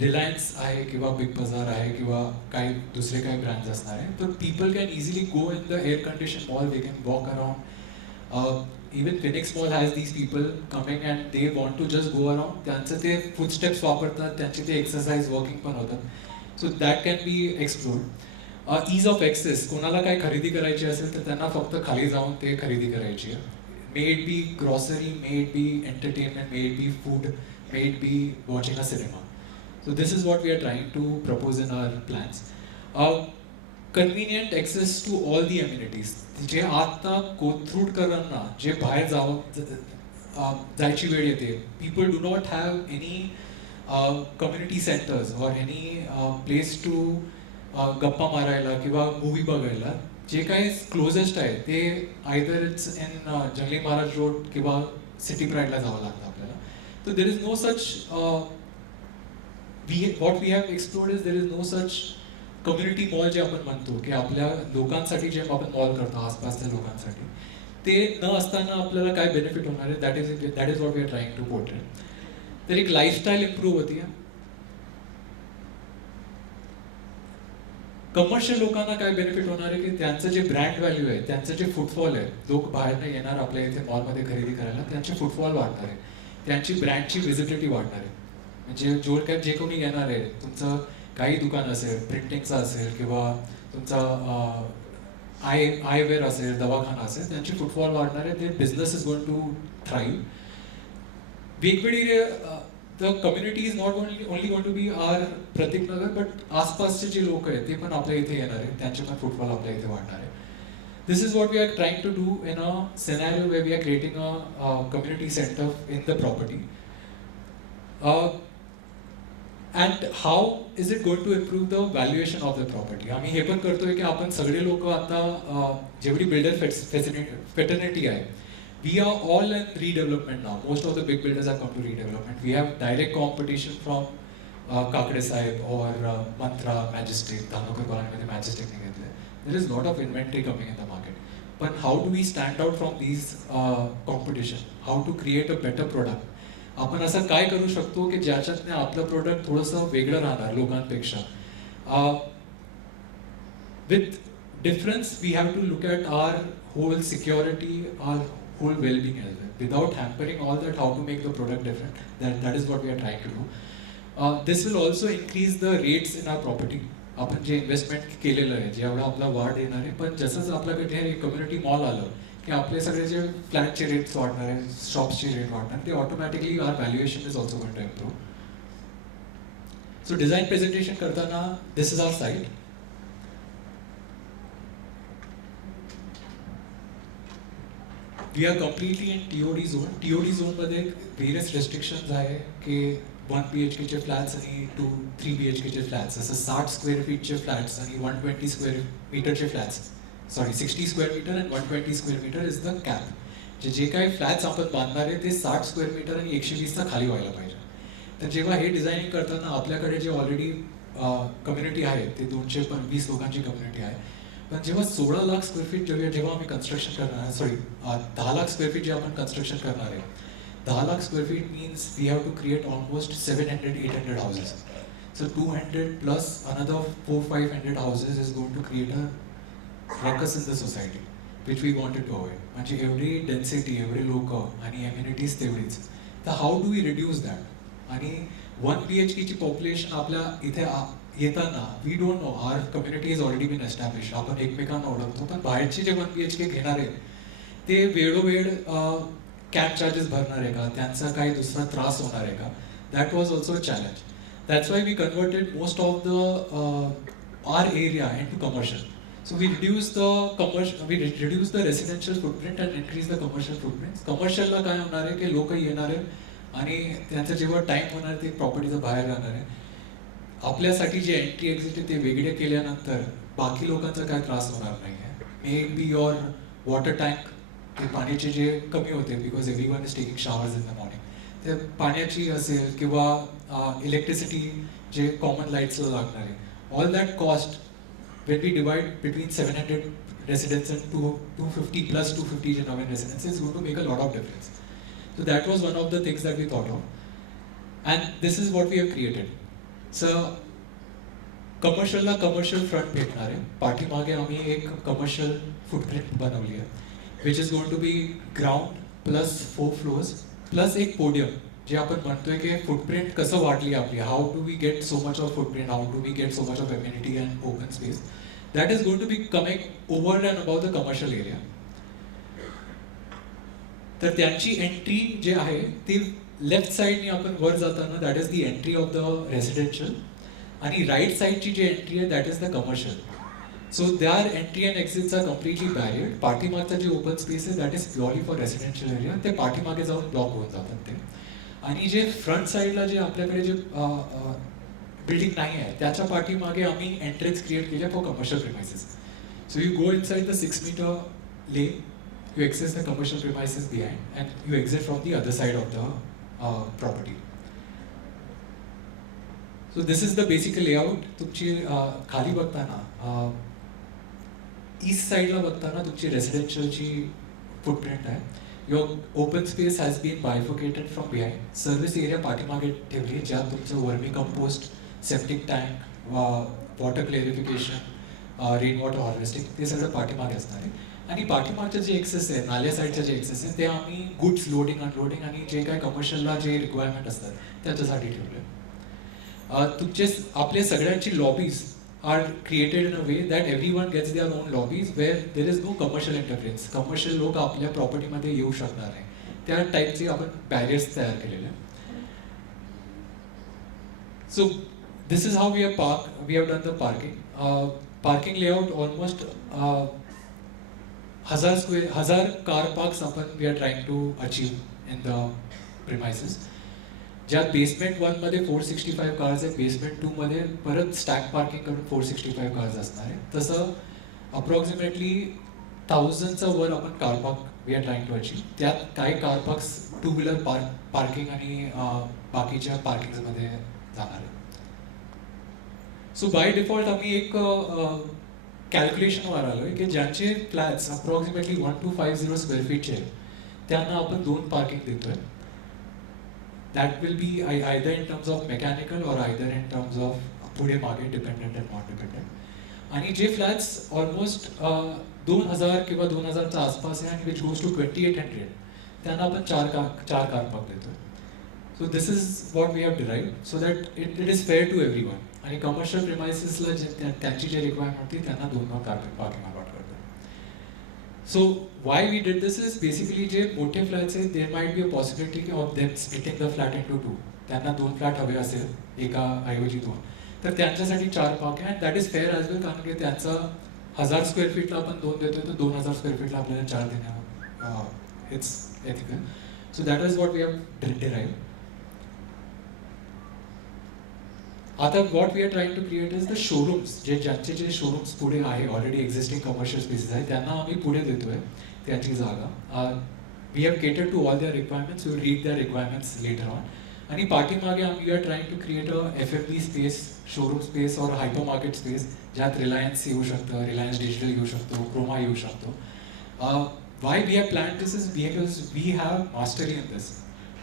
रिलायन्स आहे किंवा बिग बाजार आहे किंवा काही दुसरे काही ब्रँड्स असणार आहे. तर people can easily go in the air condition mall, they can walk around. Even Phoenix Mall has these people coming and they want to just go around. त्यांचं ते footsteps वापरतात, त्यांचे ते exercise walking पण होतात. So that can be explored. Ease of access. कोणाला काय खरेदी करायची असेल तर त्यांना फक्त खाली जाऊन ते खरेदी करायची आहे. May it be grocery, may it be entertainment, may it be food, may it be watching a cinema. So this is what we are trying to propose in our plans. Convenient access to all the amenities. जे आता कोथरूडकरांना जे बाहेर जायची वेळ येते, people do not have any community centres or any place to गप्पा मारायला किंवा मूवी बघायला. जे काही क्लोजेस्ट आहे ते either it's in Jangli Maharaj road किंवा सिटी प्राईडला जावं लागतं आपल्याला. तर there is no such what we have explored is there is no such community mall जे आपण म्हणतो की आपल्या लोकांसाठी जे आपण मॉल करतो आसपासच्या लोकांसाठी, ते न असताना आपल्याला काय बेनिफिट होणार आहे, that is what we are trying to portrait. तर एक लाईफस्टाईल इम्प्रूव्ह होती. कमर्शियल लोकांना काय बेनिफिट होणार आहे की त्यांचं जे ब्रँड व्हॅल्यू आहे, त्यांचं जे फुटफॉल आहे, लोक बाहेरनं येणार आपल्या इथे मॉलमध्ये खरेदी करायला, त्यांचे फुटफॉल वाढणार आहे, त्यांची ब्रँडची विजिबिलिटी वाढणार आहे. म्हणजे जे कोणी येणार आहे, तुमचं काही दुकान असेल, प्रिंटिंगचं असेल किंवा तुमचा आयवेअर असेल, दवाखाना असेल, त्यांची फुटफॉल वाढणार आहे. ते business is going to thrive. वेगवेगळे the community is not only going to be our Pratik Nagar, but आसपासचे जे लोक आहेत ते पण आपल्या इथे येणार आहेत, त्यांचे पण फुटफॉल आपल्या इथे वाढणार आहे. This is what we are trying to do in a scenario way we are creating a community centre in the property. And how is it going to improve the valuation of the property. आम्ही हे पण करतोय की आपण सगळे लोक आता जेवढी बिल्डर फेटर्निटी आहे, we are all in redevelopment now. Most of the big builders are come to redevelopment. We have direct competition from Kakade साहेब और मंत्रा, मॅजेस्टिक, धानोकर कॉलनीमध्ये मॅजेस्टिकने घेतले. There is lot of inventory coming in the market. पण how do we stand out from these competition, how to create a better product. आपण असं काय करू शकतो की ज्याच्यातने आपलं प्रोडक्ट थोडंसं वेगळं राहणार लोकांपेक्षा. With difference we have to look at our whole security, our whole wellbeing as well, without hampering all that, how to make the product different. That is what we are trying to do. This will also increase the rates in our property. आपण जे investment केलेलं आहे, जेवढा आपला वाढ येणार आहे, पण जसंच आपल्याकडे कम्युनिटी मॉल आलं की आपले सगळे जे फ्लॅटचे रेट्स वाढणार आहे, शॉप्सचे रेट वाढणार, ते automatically our valuation is also going to improve. So design presentation करताना this is our site. We are completely in TOD zone. TOD झोनमध्ये व्हेरियस रेस्ट्रिक्शन्स आहे की 1 BHKचे फ्लॅट्स आणि 2-3 BHKचे फ्लॅट्स, असं 60 स्क्वेअर फीटचे फ्लॅट्स आणि 120 स्क्वेअर मीटरचे flats, 60 square metre and 120 square metre is the cap. जे काही फ्लॅट्स आपण बांधणार आहे ते 60 स्क्वेअर मीटर आणि 120चा खाली व्हायला पाहिजे. तर जेव्हा हे डिझायनिंग करताना आपल्याकडे जे ऑलरेडी कम्युनिटी आहे ते 220 लोकांची कम्युनिटी आहे. पण जेव्हा 16 लाख स्क्वेअर फीट जेव्हा आम्ही कन्स्ट्रक्शन करणार आहे, 10 लाख स्क्वेअर फीट जे आपण कन्स्ट्रक्शन करणार आहे, 10 lakh square feet means we have to create almost 700-800 houses. So 200 plus another 400-500 houses is going to create a ruckus in the society, which we wanted to avoid. म्हणजे every density, every local आणि amenities तेवढीच. तर how do we reduce that? आणि 1 BHKची population आपल्या इथे येताना we don't know, our community has already been established. आपण एकमेकांना ओळखतो, पण बाहेरचे जे 1 BHK घेणार आहे ते वेळोवेळ कॅब चार्जेस भरणार आहे का, त्यांचा काही दुसरा त्रास होणार आहे का, that was also a challenge. That's why we converted most of the our area into commercial. So we reduce the residential footprint and increase the commercial footprint. कमर्शियलला काय होणार आहे की लोक येणार आहेत आणि त्यांचं जेव्हा टाईम होणार ते प्रॉपर्टीचं बाहेर राहणार आहे. आपल्यासाठी जे एंट्री एक्झिट आहे ते वेगळे केल्यानंतर बाकी लोकांचा काय त्रास होणार नाही आहे. May it be your water tank ते पाण्याचे जे कमी होते because everyone is taking showers in the morning, ते पाण्याची असेल किंवा इलेक्ट्रिसिटी जे कॉमन लाईट्सला लागणार आहे, all that cost when we divide between 700 residents and 250 plus 250 जे नवीन residents, it's going to make a lot of difference. So that was one of the things that we thought of, and this is what we have created. So commercial front भेटणार आहे, पाठीमागे आम्ही एक commercial footprint बनवली आहे, which is going to be ground plus 4 floors plus एक podium, जे आपण म्हणतोय की footprint कसं वाढली आपली, how do we get so much of footprint, how do we get so much of amenity and open space. That is going to be coming over and above the commercial area. तर त्यांची entry जे आहे ती left साईडने आपण वर जाताना that is the entry of the residential, आणि राईट साईडची जी एंट्री आहे that is the commercial. So their entry and exits are completely barriered. पाठीमागचा जे ओपन स्पेस आहे that is purely for residential area, ते पाठीमागे जाऊन ब्लॉक होऊन जातात ते. आणि जे फ्रंट साईडला जे आपल्याकडे जे बिल्डिंग नाही आहे त्याच्या पाठीमागे आम्ही एंट्रन्स क्रिएट केले for commercial premises. So you go inside the 6 meter lane, you access the commercial premises behind and you exit from the other side of the property. So this is the basic layout. तुमची खाली बघताना east साईडला बघताना तुमची रेसिडेन्शियलची footprint आहे. Your open space has been bifurcated from behind. Service area पाठीमागे ठेवली ज्यात तुमचं vermicompost, septic tank, water clarification, rain water harvesting ते सगळं पाठीमागे असणार आहे. आणि पाठीमागचं जे एक्सेस आहे, नाल्या साईडच्या जे एक्सेस आहे ते आम्ही गुड्स लोडिंग अनलोडिंग आणि जे काय कमर्शियलला जे रिक्वायरमेंट असतात त्याच्यासाठी ठेवलं. तुमचे आपले सगळ्यांची lobbies are created in a way that everyone gets their own lobbies where there is no commercial interference. Commercial लोक आपल्या प्रॉपर्टीमध्ये येऊ शकणार नाही, त्या टाईपचे आपण बॅरियर्स तयार केलेले आहेत. So this is how we have done the parking. Parking layout almost 1000 car parks आपण we are trying to achieve in the premises. ज्यात बेसमेंट 1 मध्ये 465 कार्स आहे, बेसमेंट 2 मध्ये परत स्टॅक पार्किंग करून 465 कार्स असणार आहे. तसं अप्रॉक्सिमेटली 1000चा वर आपण car park we are trying to achieve. त्यात काही कार पार्क्स 2 व्हीलर पार्किंग आणि बाकीच्या पार्किंगमध्ये जाणार आहे. सो बाय डिफॉल्ट आम्ही एक कॅल्क्युलेशनवर आलो आहे की ज्यांचे फ्लॅट्स अप्रॉक्सिमेटली 1250 स्क्वेअर फीटचे त्यांना आपण 2 पार्किंग देतोय. That will be either in terms of mechanical or either in terms of पुढे मागे dependent and not dependent. आणि जे फ्लॅट्स ऑलमोस्ट 2000 किंवा 2000च्या आसपास आहे आणि विच गोज टू 2800 त्यांना आपण चार कार पार्क देतो. So this is what we have derived so that it is fair to every one. आणि कमर्शियल प्रिमाइसेसला जे त्यांची जे रिक्वायरमेंट होती त्यांना 2 कार पार्किंग अलॉट करतो. So why we did this is basically जे मोठे फ्लॅट्स आहेत there might be a possibility of them splitting the flat into 2. त्यांना 2 फ्लॅट हवे असेल एका ऐवजी 2, तर त्यांच्यासाठी 4 पार्क आहे. And that is fair as well, कारण की त्यांचा 1000 स्क्वेअर फीटला आपण 2 देतोय तर 2000 स्क्वेअर फीटला आपल्याला 4 देणं it's ethical. So that is what we have derived. आता what we are trying to create is the showrooms. ज्यांचे जे शोरूम्स पुढे आहे ऑलरेडी एक्झिस्टिंग कमर्शियल स्पेसेस आहे त्यांना आम्ही पुढे देतोय त्यांची जागा. We have cater to all their requirements, we read their requirements later on. आणि पाठीमागे आम्ही are trying to create a FFB space, showroom space और हायपर मार्केट स्पेस, ज्यात रिलायन्स येऊ शकतं, रिलायन्स डिजिटल येऊ शकतो, क्रोमा येऊ शकतो. Why we have plan this is because we have mastery in this.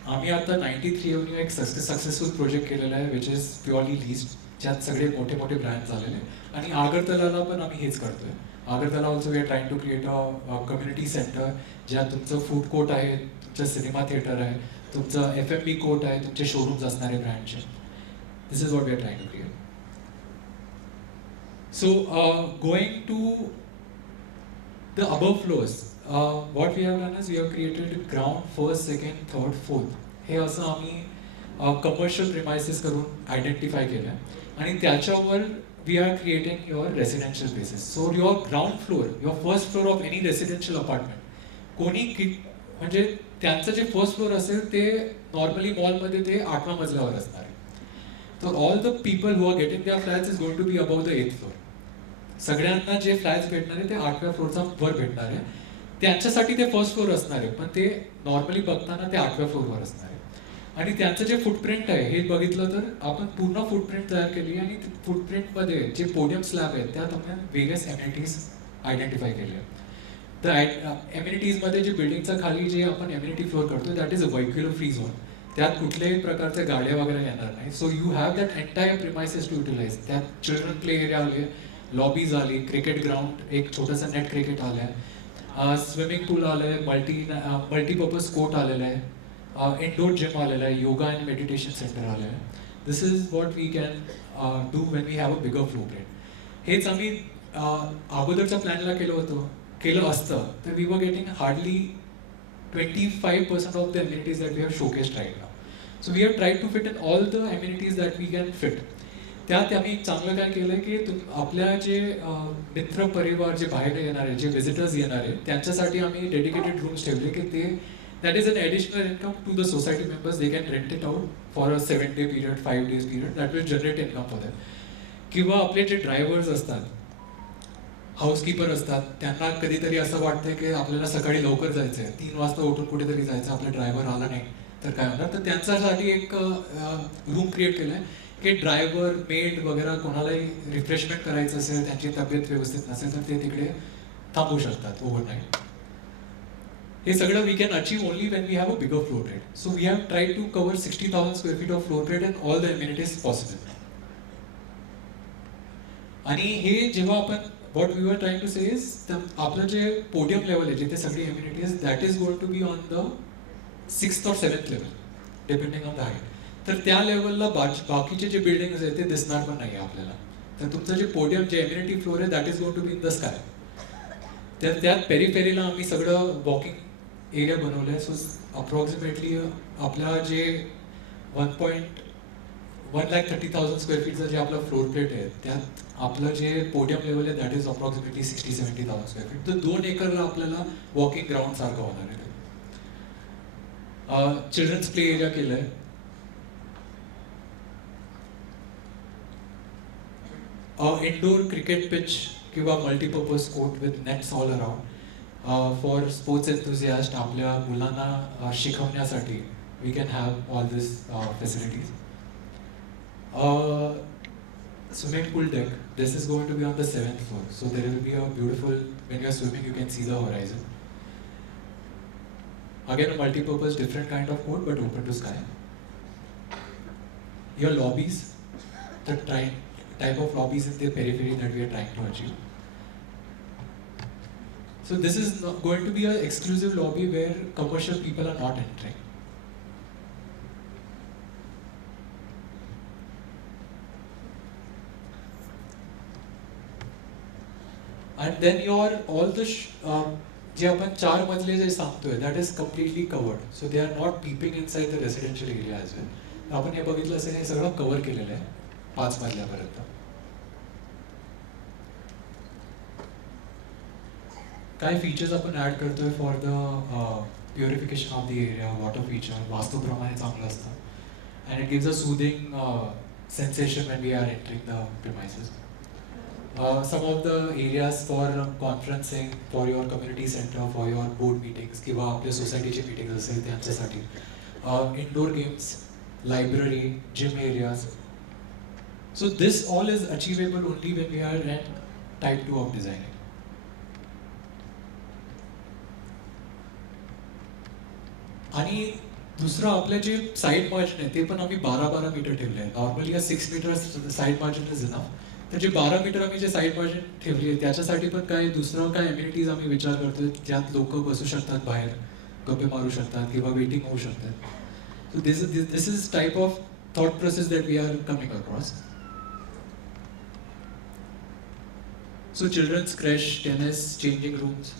आम्ही आता 93 एव्हन्यू एक सक्सेसफुल प्रोजेक्ट केलेला आहे विच इज प्युअरली लिस्ट, ज्यात सगळे मोठे मोठे ब्रँड झालेले. आणि आगरतलाला पण आम्ही हेच करतोय. Agartala also we are trying to create a community centre, ज्यात तुमचं फूड कोर्ट आहे, तुमचं सिनेमा थिएटर आहे, तुमचं FFB कोर्ट आहे, तुमचे शोरूम्स असणारे ब्रँडचे. This is what we are trying to create. So going to the above floors, what we have done is we have created ground, first, second, third, fourth. हे असं आम्ही commercial premises करून identify केलं आहे. आणि त्याच्यावर we are creating your residential places. So your ground floor, your first floor of any residential apartment, कोणी म्हणजे त्यांचं जे फर्स्ट फ्लोअर असेल ते नॉर्मली मॉलमध्ये ते 8व्या मजल्यावर असणार आहे. तर all the people who are getting their flats is going to be about the 8th floor. सगळ्यांना जे फ्लॅट्स भेटणार आहे ते 8व्या फ्लोअरचा वर भेटणार आहे. त्यांच्यासाठी ते फर्स्ट फ्लोअर असणार आहे, पण ते नॉर्मली बघताना ते 8व्या फ्लोअरवर असणार आहे. आणि त्यांचं जे फुटप्रिंट आहे हे बघितलं तर आपण पूर्ण फुटप्रिंट तयार केली आणि फुटप्रिंटमध्ये जे पोडियम स्लॅब आहेत त्यात आपण वेगळ्याच एम्युनिटीज आयडेंटिफाय केले. तर एम्युनिटीजमध्ये जे बिल्डिंगच्या खाली जे आपण एम्युनिटी फ्लोअर करतो that is a vehicular free zone. त्यात कुठल्याही प्रकारच्या गाड्या वगैरे येणार नाही. So you have that entire premises to utilise. त्यात चिल्ड्रन प्ले एरिया आले, लॉबीज आली, क्रिकेट ग्राउंड, एक छोटंसं नेट क्रिकेट आलं आहे, स्विमिंग पूल आलं आहे, मल्टीपर्पज कोर्ट आलेलं आहे, इंडोर जिम आलेला आहे, योगा अँड मेडिटेशन सेंटर आलेलं आहे. This is what we can do when we have a bigger floor print. हेच आम्ही अगोदरच्या प्लॅनला केलं असतं तर we were getting hardly 25% of the amenities that we have showcased right now. So we have tried to fit in all the amenities that we can fit. त्यात आम्ही एक चांगलं काय केलं की आपल्या जे मित्र परिवार जे बाहेर येणार आहे, जे विजिटर्स येणार आहे त्यांच्यासाठी आम्ही डेडिकेटेड रूम्स ठेवले की ते that is an additional income to the society members. They can rent it out for a 7-day period, 5 days period. That will generate income for them. किंवा आपले जे ड्रायव्हर्स असतात, हाऊसकीपर असतात, त्यांना कधीतरी असं वाटतं की आपल्याला सकाळी लवकर जायचं आहे, 3 वाजता उठून कुठेतरी जायचं, आपला ड्रायव्हर आला नाही तर काय होणार. तर त्यांच्यासाठी एक रूम क्रिएट केलं आहे की ड्रायव्हर, मेड वगैरे कोणालाही रिफ्रेशमेंट करायचं असेल, त्यांची तब्येत व्यवस्थित नसेल तर ते तिकडे थांबू शकतात ओव्हरनाईट. हे सगळं we can achieve only when we have a bigger floor plate. So we have tried to cover 60,000 square feet of floor plate and all the amenities possible. आणि हे जेव्हा आपण what we were trying to say is आपलं जे podium level आहे जिथे सगळी amenities that is going to be on the 6th or 7th level depending on the height. तर त्या लेवलला बाकीचे जे बिल्डिंग्स आहेत ते दिसणार पण नाही आपल्याला. तर तुमचं जे पोडियम जे एम्युनिटी फ्लोर आहे that is going to be in the sky. तर त्यात पेरीफेरीला आम्ही सगळं वॉकिंग एरिया बनवलं आहे. सो अप्रॉक्सिमेटली आपल्या जे 1,30,000 square feetचं जे आपलं फ्लोर प्लेट आहे त्यात आपलं जे पोडियम लेवल आहे that is approximately 60-70,000 square feet. तर 2 एकरला आपल्याला वॉकिंग ग्राउंड सारखं होणार आहे. चिल्ड्रन्स प्ले एरिया केलं आहे. इंडोर क्रिकेट पिच किंवा multipurpose court with nets all around for sports enthusiast. आपल्या मुलांना शिकवण्यासाठी we can have all this facilities. Swimming pool deck. This is going to be on the 7th floor. So there will be a beautiful, when you are swimming, you can see the horizon. Again, a multi-purpose, different kind of court, but open to sky. Your lobbies, the type of lobbies in the periphery that we are trying to achieve. So this is going to be an exclusive lobby where commercial people are not entering. And then all the जे आपण 4 मजले जे सांगतोय that is completely covered. So they are not peeping inside the residential area as well. आपण हे बघितलं असेल हे सगळं कव्हर केलेलं आहे 5 मजल्यापर्यंत. काय फीचर्स आपण ॲड करतोय for the purification of the area, water feature वास्तूप्रमाणे चांगलं असतं. And it gives a soothing sensation when we are entering the premises. Some of the areas for conferencing, for your community center, for your board meetings किंवा आपल्या सोसायटीचे meetings असेल त्यांच्यासाठी. Indoor games, library, gym areas. So this all is achievable only when we are in type 2 of designing. आणि दुसरं आपले जे side margin आहे ते पण आम्ही 12-12 मीटर ठेवले आहे. Normally 6 metre side margin is enough. तर जे 12 मीटर आम्ही जे साईड मार्जिन ठेवली आहे त्याच्यासाठी पण काय दुसरं काय एम्युनिटीज आम्ही विचार करतोय ज्यात लोक बसू शकतात, बाहेर गप्पे मारू शकतात किंवा वेटिंग होऊ शकतात. So this is type of thought process that we are coming across. So children's creche, tennis, changing rooms.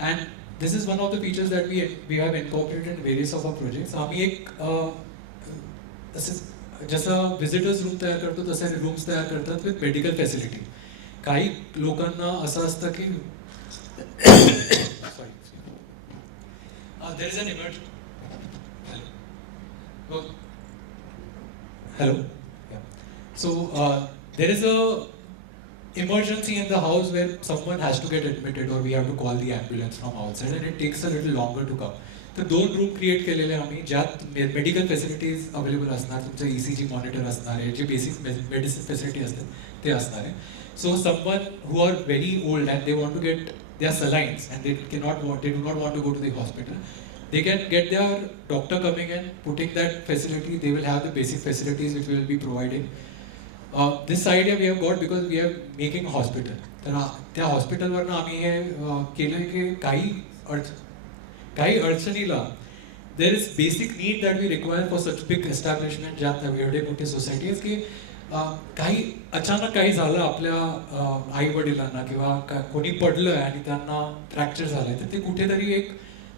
And this is one of the features that we have incorporated in various of our projects. आम्ही एक जसं visitors room तयार करतो तसे rooms तयार करतात with medical facility. काही लोकांना असं असतं की there is an emergency. Hello. So there is a emergency in the house where someone has to get admitted or we have to call the ambulance from outside and it takes a little longer to come. तर 2 room create केलेले आम्ही ज्यात medical facilities available असणार, तुमचं ECG monitor असणार आहे, जे basic medicine facility असतात ते असणार आहे. So someone who are very old and they want to get their salines and they do not want to go to the hospital, they can get their doctor coming and putting that facility. They will have the basic facilities which we will be providing. This idea we have got because we are making a hospital. तर त्या हॉस्पिटलवरनं आम्ही हे केलं की काही अडचणीला there is basic need that we require for such big establishment ज्यात एवढे मोठे सोसायटीज की काही अचानक काही झालं आपल्या आई वडिलांना किंवा कोणी पडलं आणि त्यांना फ्रॅक्चर झालंय तर ते कुठेतरी एक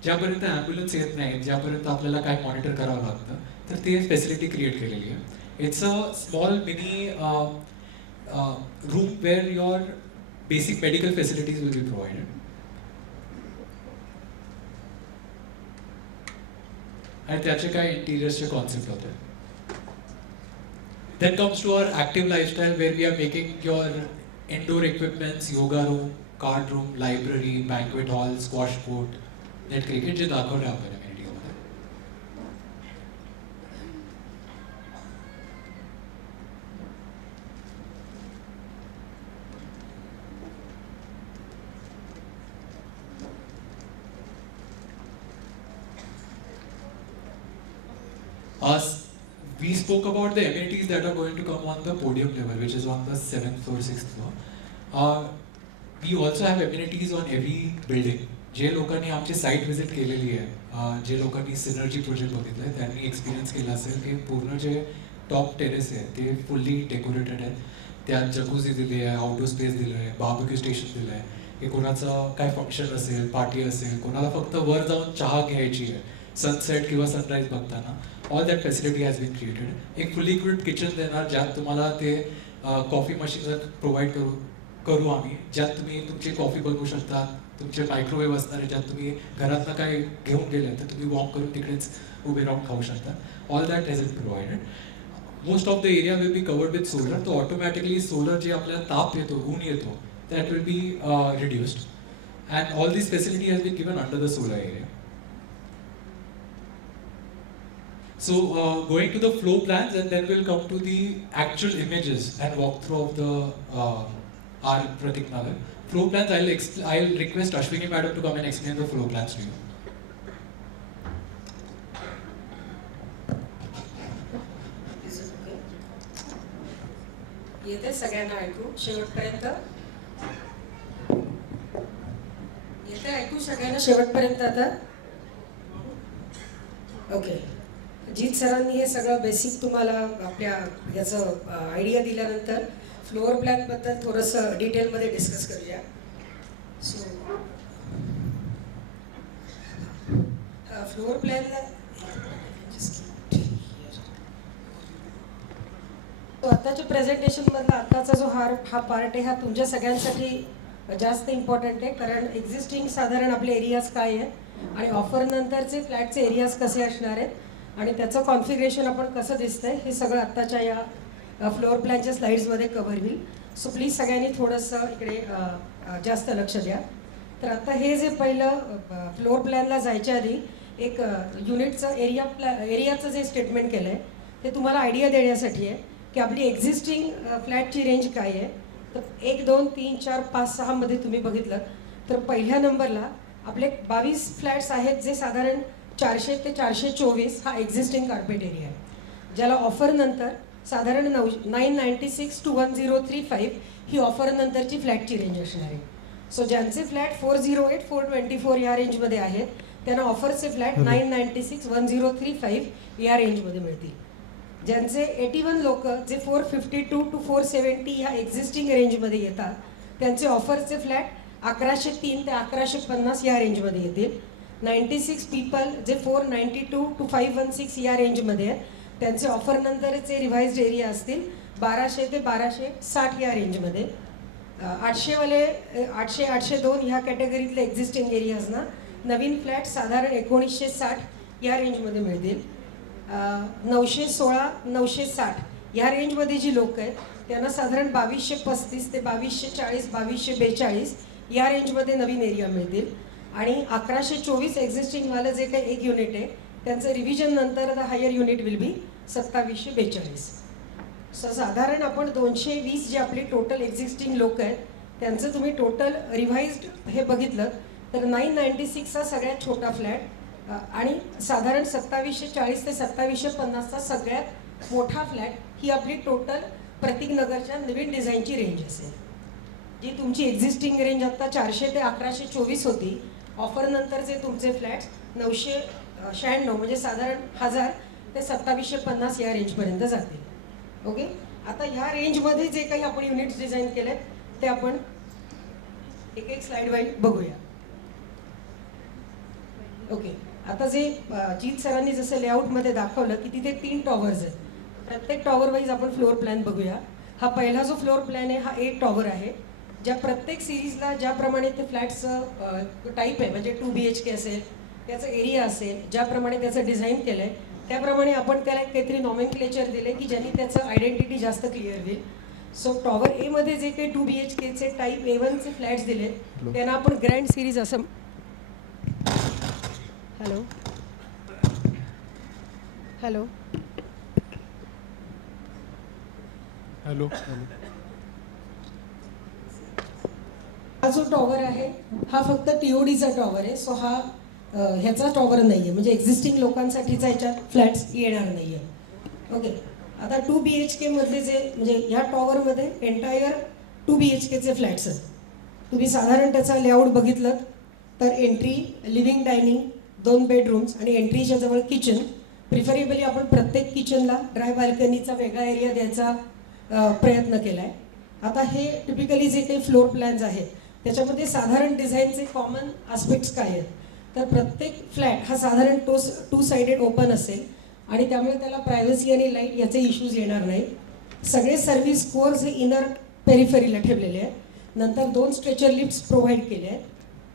ज्यापर्यंत ॲम्ब्युलन्स येत नाही, ज्यापर्यंत आपल्याला काय मॉनिटर करावं लागतं, तर ते फॅसिलिटी क्रिएट केलेली आहे. It's a small mini room where your basic medical facilities will be provided. आणि त्याचे काय इंटिरियर्सचे कॉन्सेप्ट होते. Then comes to our active lifestyle where we are making your indoor equipments, yoga room, card room, library, banquet hall, squash court, net cricket जे दाखवलं आपण amenities मध्ये. We spoke about the amenities that are going to come on the podium level, which is on the 7th floor, 6th floor. We also have amenities on every building. जे लोकांनी आमची site visit केलेली आहे, जे लोकांनी synergy project बघितलं आहे त्यांनी एक्सपिरियन्स केला असेल की पूर्ण जे टॉप टेरेस आहे ते फुल्ली डेकोरेटेड आहे. त्यात जकूझी दिली आहे, आउटडोर स्पेस दिलं आहे, बार्बेक्यू स्टेशन दिलं आहे की कोणाचं काय फंक्शन असेल, पार्टी असेल, कोणाला फक्त वर जाऊन चहा घ्यायची आहे सनसेट किंवा सनराईज बघताना, all that facility has been created. एक फुल्ली इक्विप्ड किचन देणार ज्यात तुम्हाला ते कॉफी मशीन प्रोव्हाइड करू आम्ही, ज्यात तुम्ही तुमची कॉफी बनवू शकता. तुमचे मायक्रोवेव्ह असणार आहे ज्यात तुम्ही घरातनं काय घेऊन गेले तर तुम्ही वॉक करून तिकडेच उभे राहून खाऊ शकता. All that has been provided. Most of the area will be covered with solar. तो ऑटोमॅटिकली सोलर जे आपल्याला ताप येतो, ऊन येतो, that will be reduced and all this facility has been given under the solar area. So going to the floor plans and then we'll come to the actual images and walkthrough of the our Pratik Nagar. Floor plans, I'll request Ashwini madam to come and explain the floor plans to you. येते सगळ्यांना ऐकू शेवटपर्यंत? येते ऐकू सगळ्यांना शेवटपर्यंत आता? Okay. जीत सरांनी हे सगळं बेसिक तुम्हाला आपल्या याचं आयडिया दिल्यानंतर फ्लोअर प्लॅनबद्दल थोडंसं डिटेलमध्ये डिस्कस करूया. सो फ्लोअर प्लॅनला आत्ताच्या प्रेझेंटेशनमधला आत्ताचा जो हा पार्ट आहे हा तुमच्या सगळ्यांसाठी जास्त इम्पॉर्टंट आहे, कारण एक्झिस्टिंग साधारण आपले एरियाज काय आहे आणि ऑफर नंतरचे फ्लॅटचे एरियाज कसे असणार आहेत आणि त्याचं कॉन्फिगरेशन आपण कसं दिसतंय हे सगळं आत्ताच्या या फ्लोअर प्लॅनच्या स्लाईड्समध्ये कव्हर होईल. सो प्लीज सगळ्यांनी थोडंसं इकडे जास्त लक्ष द्या. तर आता हे जे पहिलं फ्लोअर प्लॅनला जायच्या आधी एक युनिटचं एरियाचं जे स्टेटमेंट केलं आहे ते तुम्हाला आयडिया देण्यासाठी आहे की आपली एक्झिस्टिंग फ्लॅटची रेंज काय आहे. तर 1, 2, 3, 4, 5, 6 मध्ये तुम्ही बघितलं तर पहिल्या नंबरला आपले 22 फ्लॅट्स आहेत जे साधारण 400 ते 424 हा एक्झिस्टिंग कार्पेट एरिया आहे, ज्याला ऑफरनंतर साधारण 996 to 1035 ही ऑफरनंतरची फ्लॅटची रेंज असणार आहे. सो ज्यांचे फ्लॅट 408, 424 या रेंजमध्ये आहेत त्यांना ऑफरचे फ्लॅट 996, 1035 या रेंजमध्ये मिळतील. ज्यांचे 81 लोक जे 452 to 470 ह्या एक्झिस्टिंग रेंजमध्ये येतात त्यांचे ऑफरचे फ्लॅट 1103 ते 1150 या रेंजमध्ये येतील. 96 पीपल जे 492 to 516 या रेंजमध्ये आहेत त्यांचे ऑफरनंतरचे रिवाइज्ड एरिया असतील 1200 ते 1260 या रेंजमध्ये. 800वाले 800, 802 ह्या कॅटेगरीतले एक्झिस्टिंग एरियाजना नवीन फ्लॅट साधारण 1960 या रेंजमध्ये मिळतील. 916, 960 या रेंजमध्ये जी लोक आहेत त्यांना साधारण 2235 ते 2240, 2242 या रेंजमध्ये नवीन एरिया मिळतील. आणि 1124 एक्झिस्टिंगवालं जे काही एक युनिट आहे त्यांचं रिव्हिजन नंतर the higher unit will be 2742. So साधारण आपण 220 जे आपली टोटल एक्झिस्टिंग लोक आहेत त्यांचं तुम्ही टोटल रिव्हाइज्ड हे बघितलं तर 996चा सगळ्यात छोटा फ्लॅट आणि साधारण 2740 ते 2750चा सगळ्यात मोठा फ्लॅट ही आपली टोटल प्रतीकनगरच्या नवीन डिझाईनची रेंज असेल. जी तुमची एक्झिस्टिंग रेंज आत्ता 400 ते 1124 होती. ऑफरनंतरचे तुमचे फ्लॅट्स 996 म्हणजे साधारण 1000 ते 2750 या रेंजपर्यंत जातील. ओके, आता ह्या रेंजमध्ये जे काही आपण युनिट्स डिझाईन केले ते आपण एक एक स्लाइड वाईज बघूया. ओके, आता जे जीत सरांनी जसं लेआउटमध्ये दाखवलं की तिथे 3 टॉवर्स आहेत. प्रत्येक टॉवर वाईज आपण फ्लोअर प्लॅन बघूया. हा पहिला जो फ्लोअर प्लॅन आहे हा 8 टॉवर आहे. ज्या प्रत्येक सिरीजला ज्याप्रमाणे ते फ्लॅट्सचं टाईप आहे म्हणजे 2 BHK असेल, त्याचं एरिया असेल, ज्याप्रमाणे त्याचं डिझाईन केलं आहे त्याप्रमाणे आपण त्याला काहीतरी नॉमेनक्लेचर दिले की ज्यांनी त्याचं आयडेंटिटी जास्त क्लिअर होईल. सो टॉवर एमध्ये जे काही 2 BHKचे टाईप A1चे फ्लॅट्स दिले त्यांना आपण ग्रँड सिरीज असं हॅलो हॅलो हॅलो हा जो टॉवर आहे हा फक्त TODचा टॉवर आहे. सो हा ह्याचा टॉवर नाही आहे म्हणजे एक्झिस्टिंग लोकांसाठीचा ह्याच्यात फ्लॅट्स येणार नाही आहे. ओके, आता 2 BHK मधले जे म्हणजे ह्या टॉवरमध्ये एंटायर 2 BHKचे फ्लॅट्स आहेत. तुम्ही साधारण त्याचा लेआउट बघितलं तर एंट्री, लिव्हिंग, डायनिंग, 2 बेडरूम्स आणि एंट्रीच्या जवळ किचन. प्रिफरेबली आपण प्रत्येक किचनला ड्राय बाल्कनीचा वेगळा एरिया द्यायचा प्रयत्न केला आहे. आता हे टिपिकली जे काही फ्लोअर प्लॅन्स आहेत त्याच्यामध्ये साधारण डिझाईनचे कॉमन आस्पेक्ट्स काय आहेत तर प्रत्येक फ्लॅट हा साधारण 2 साइडेड ओपन असेल आणि त्यामुळे त्याला प्रायव्हसी आणि लाईट याचे इश्यूज येणार नाही. सगळे सर्व्हिस कोअर्स हे इनर पेरिफेरीला ठेवलेले आहेत. नंतर 2 स्ट्रेचर लिफ्ट्स प्रोव्हाइड केले आहेत.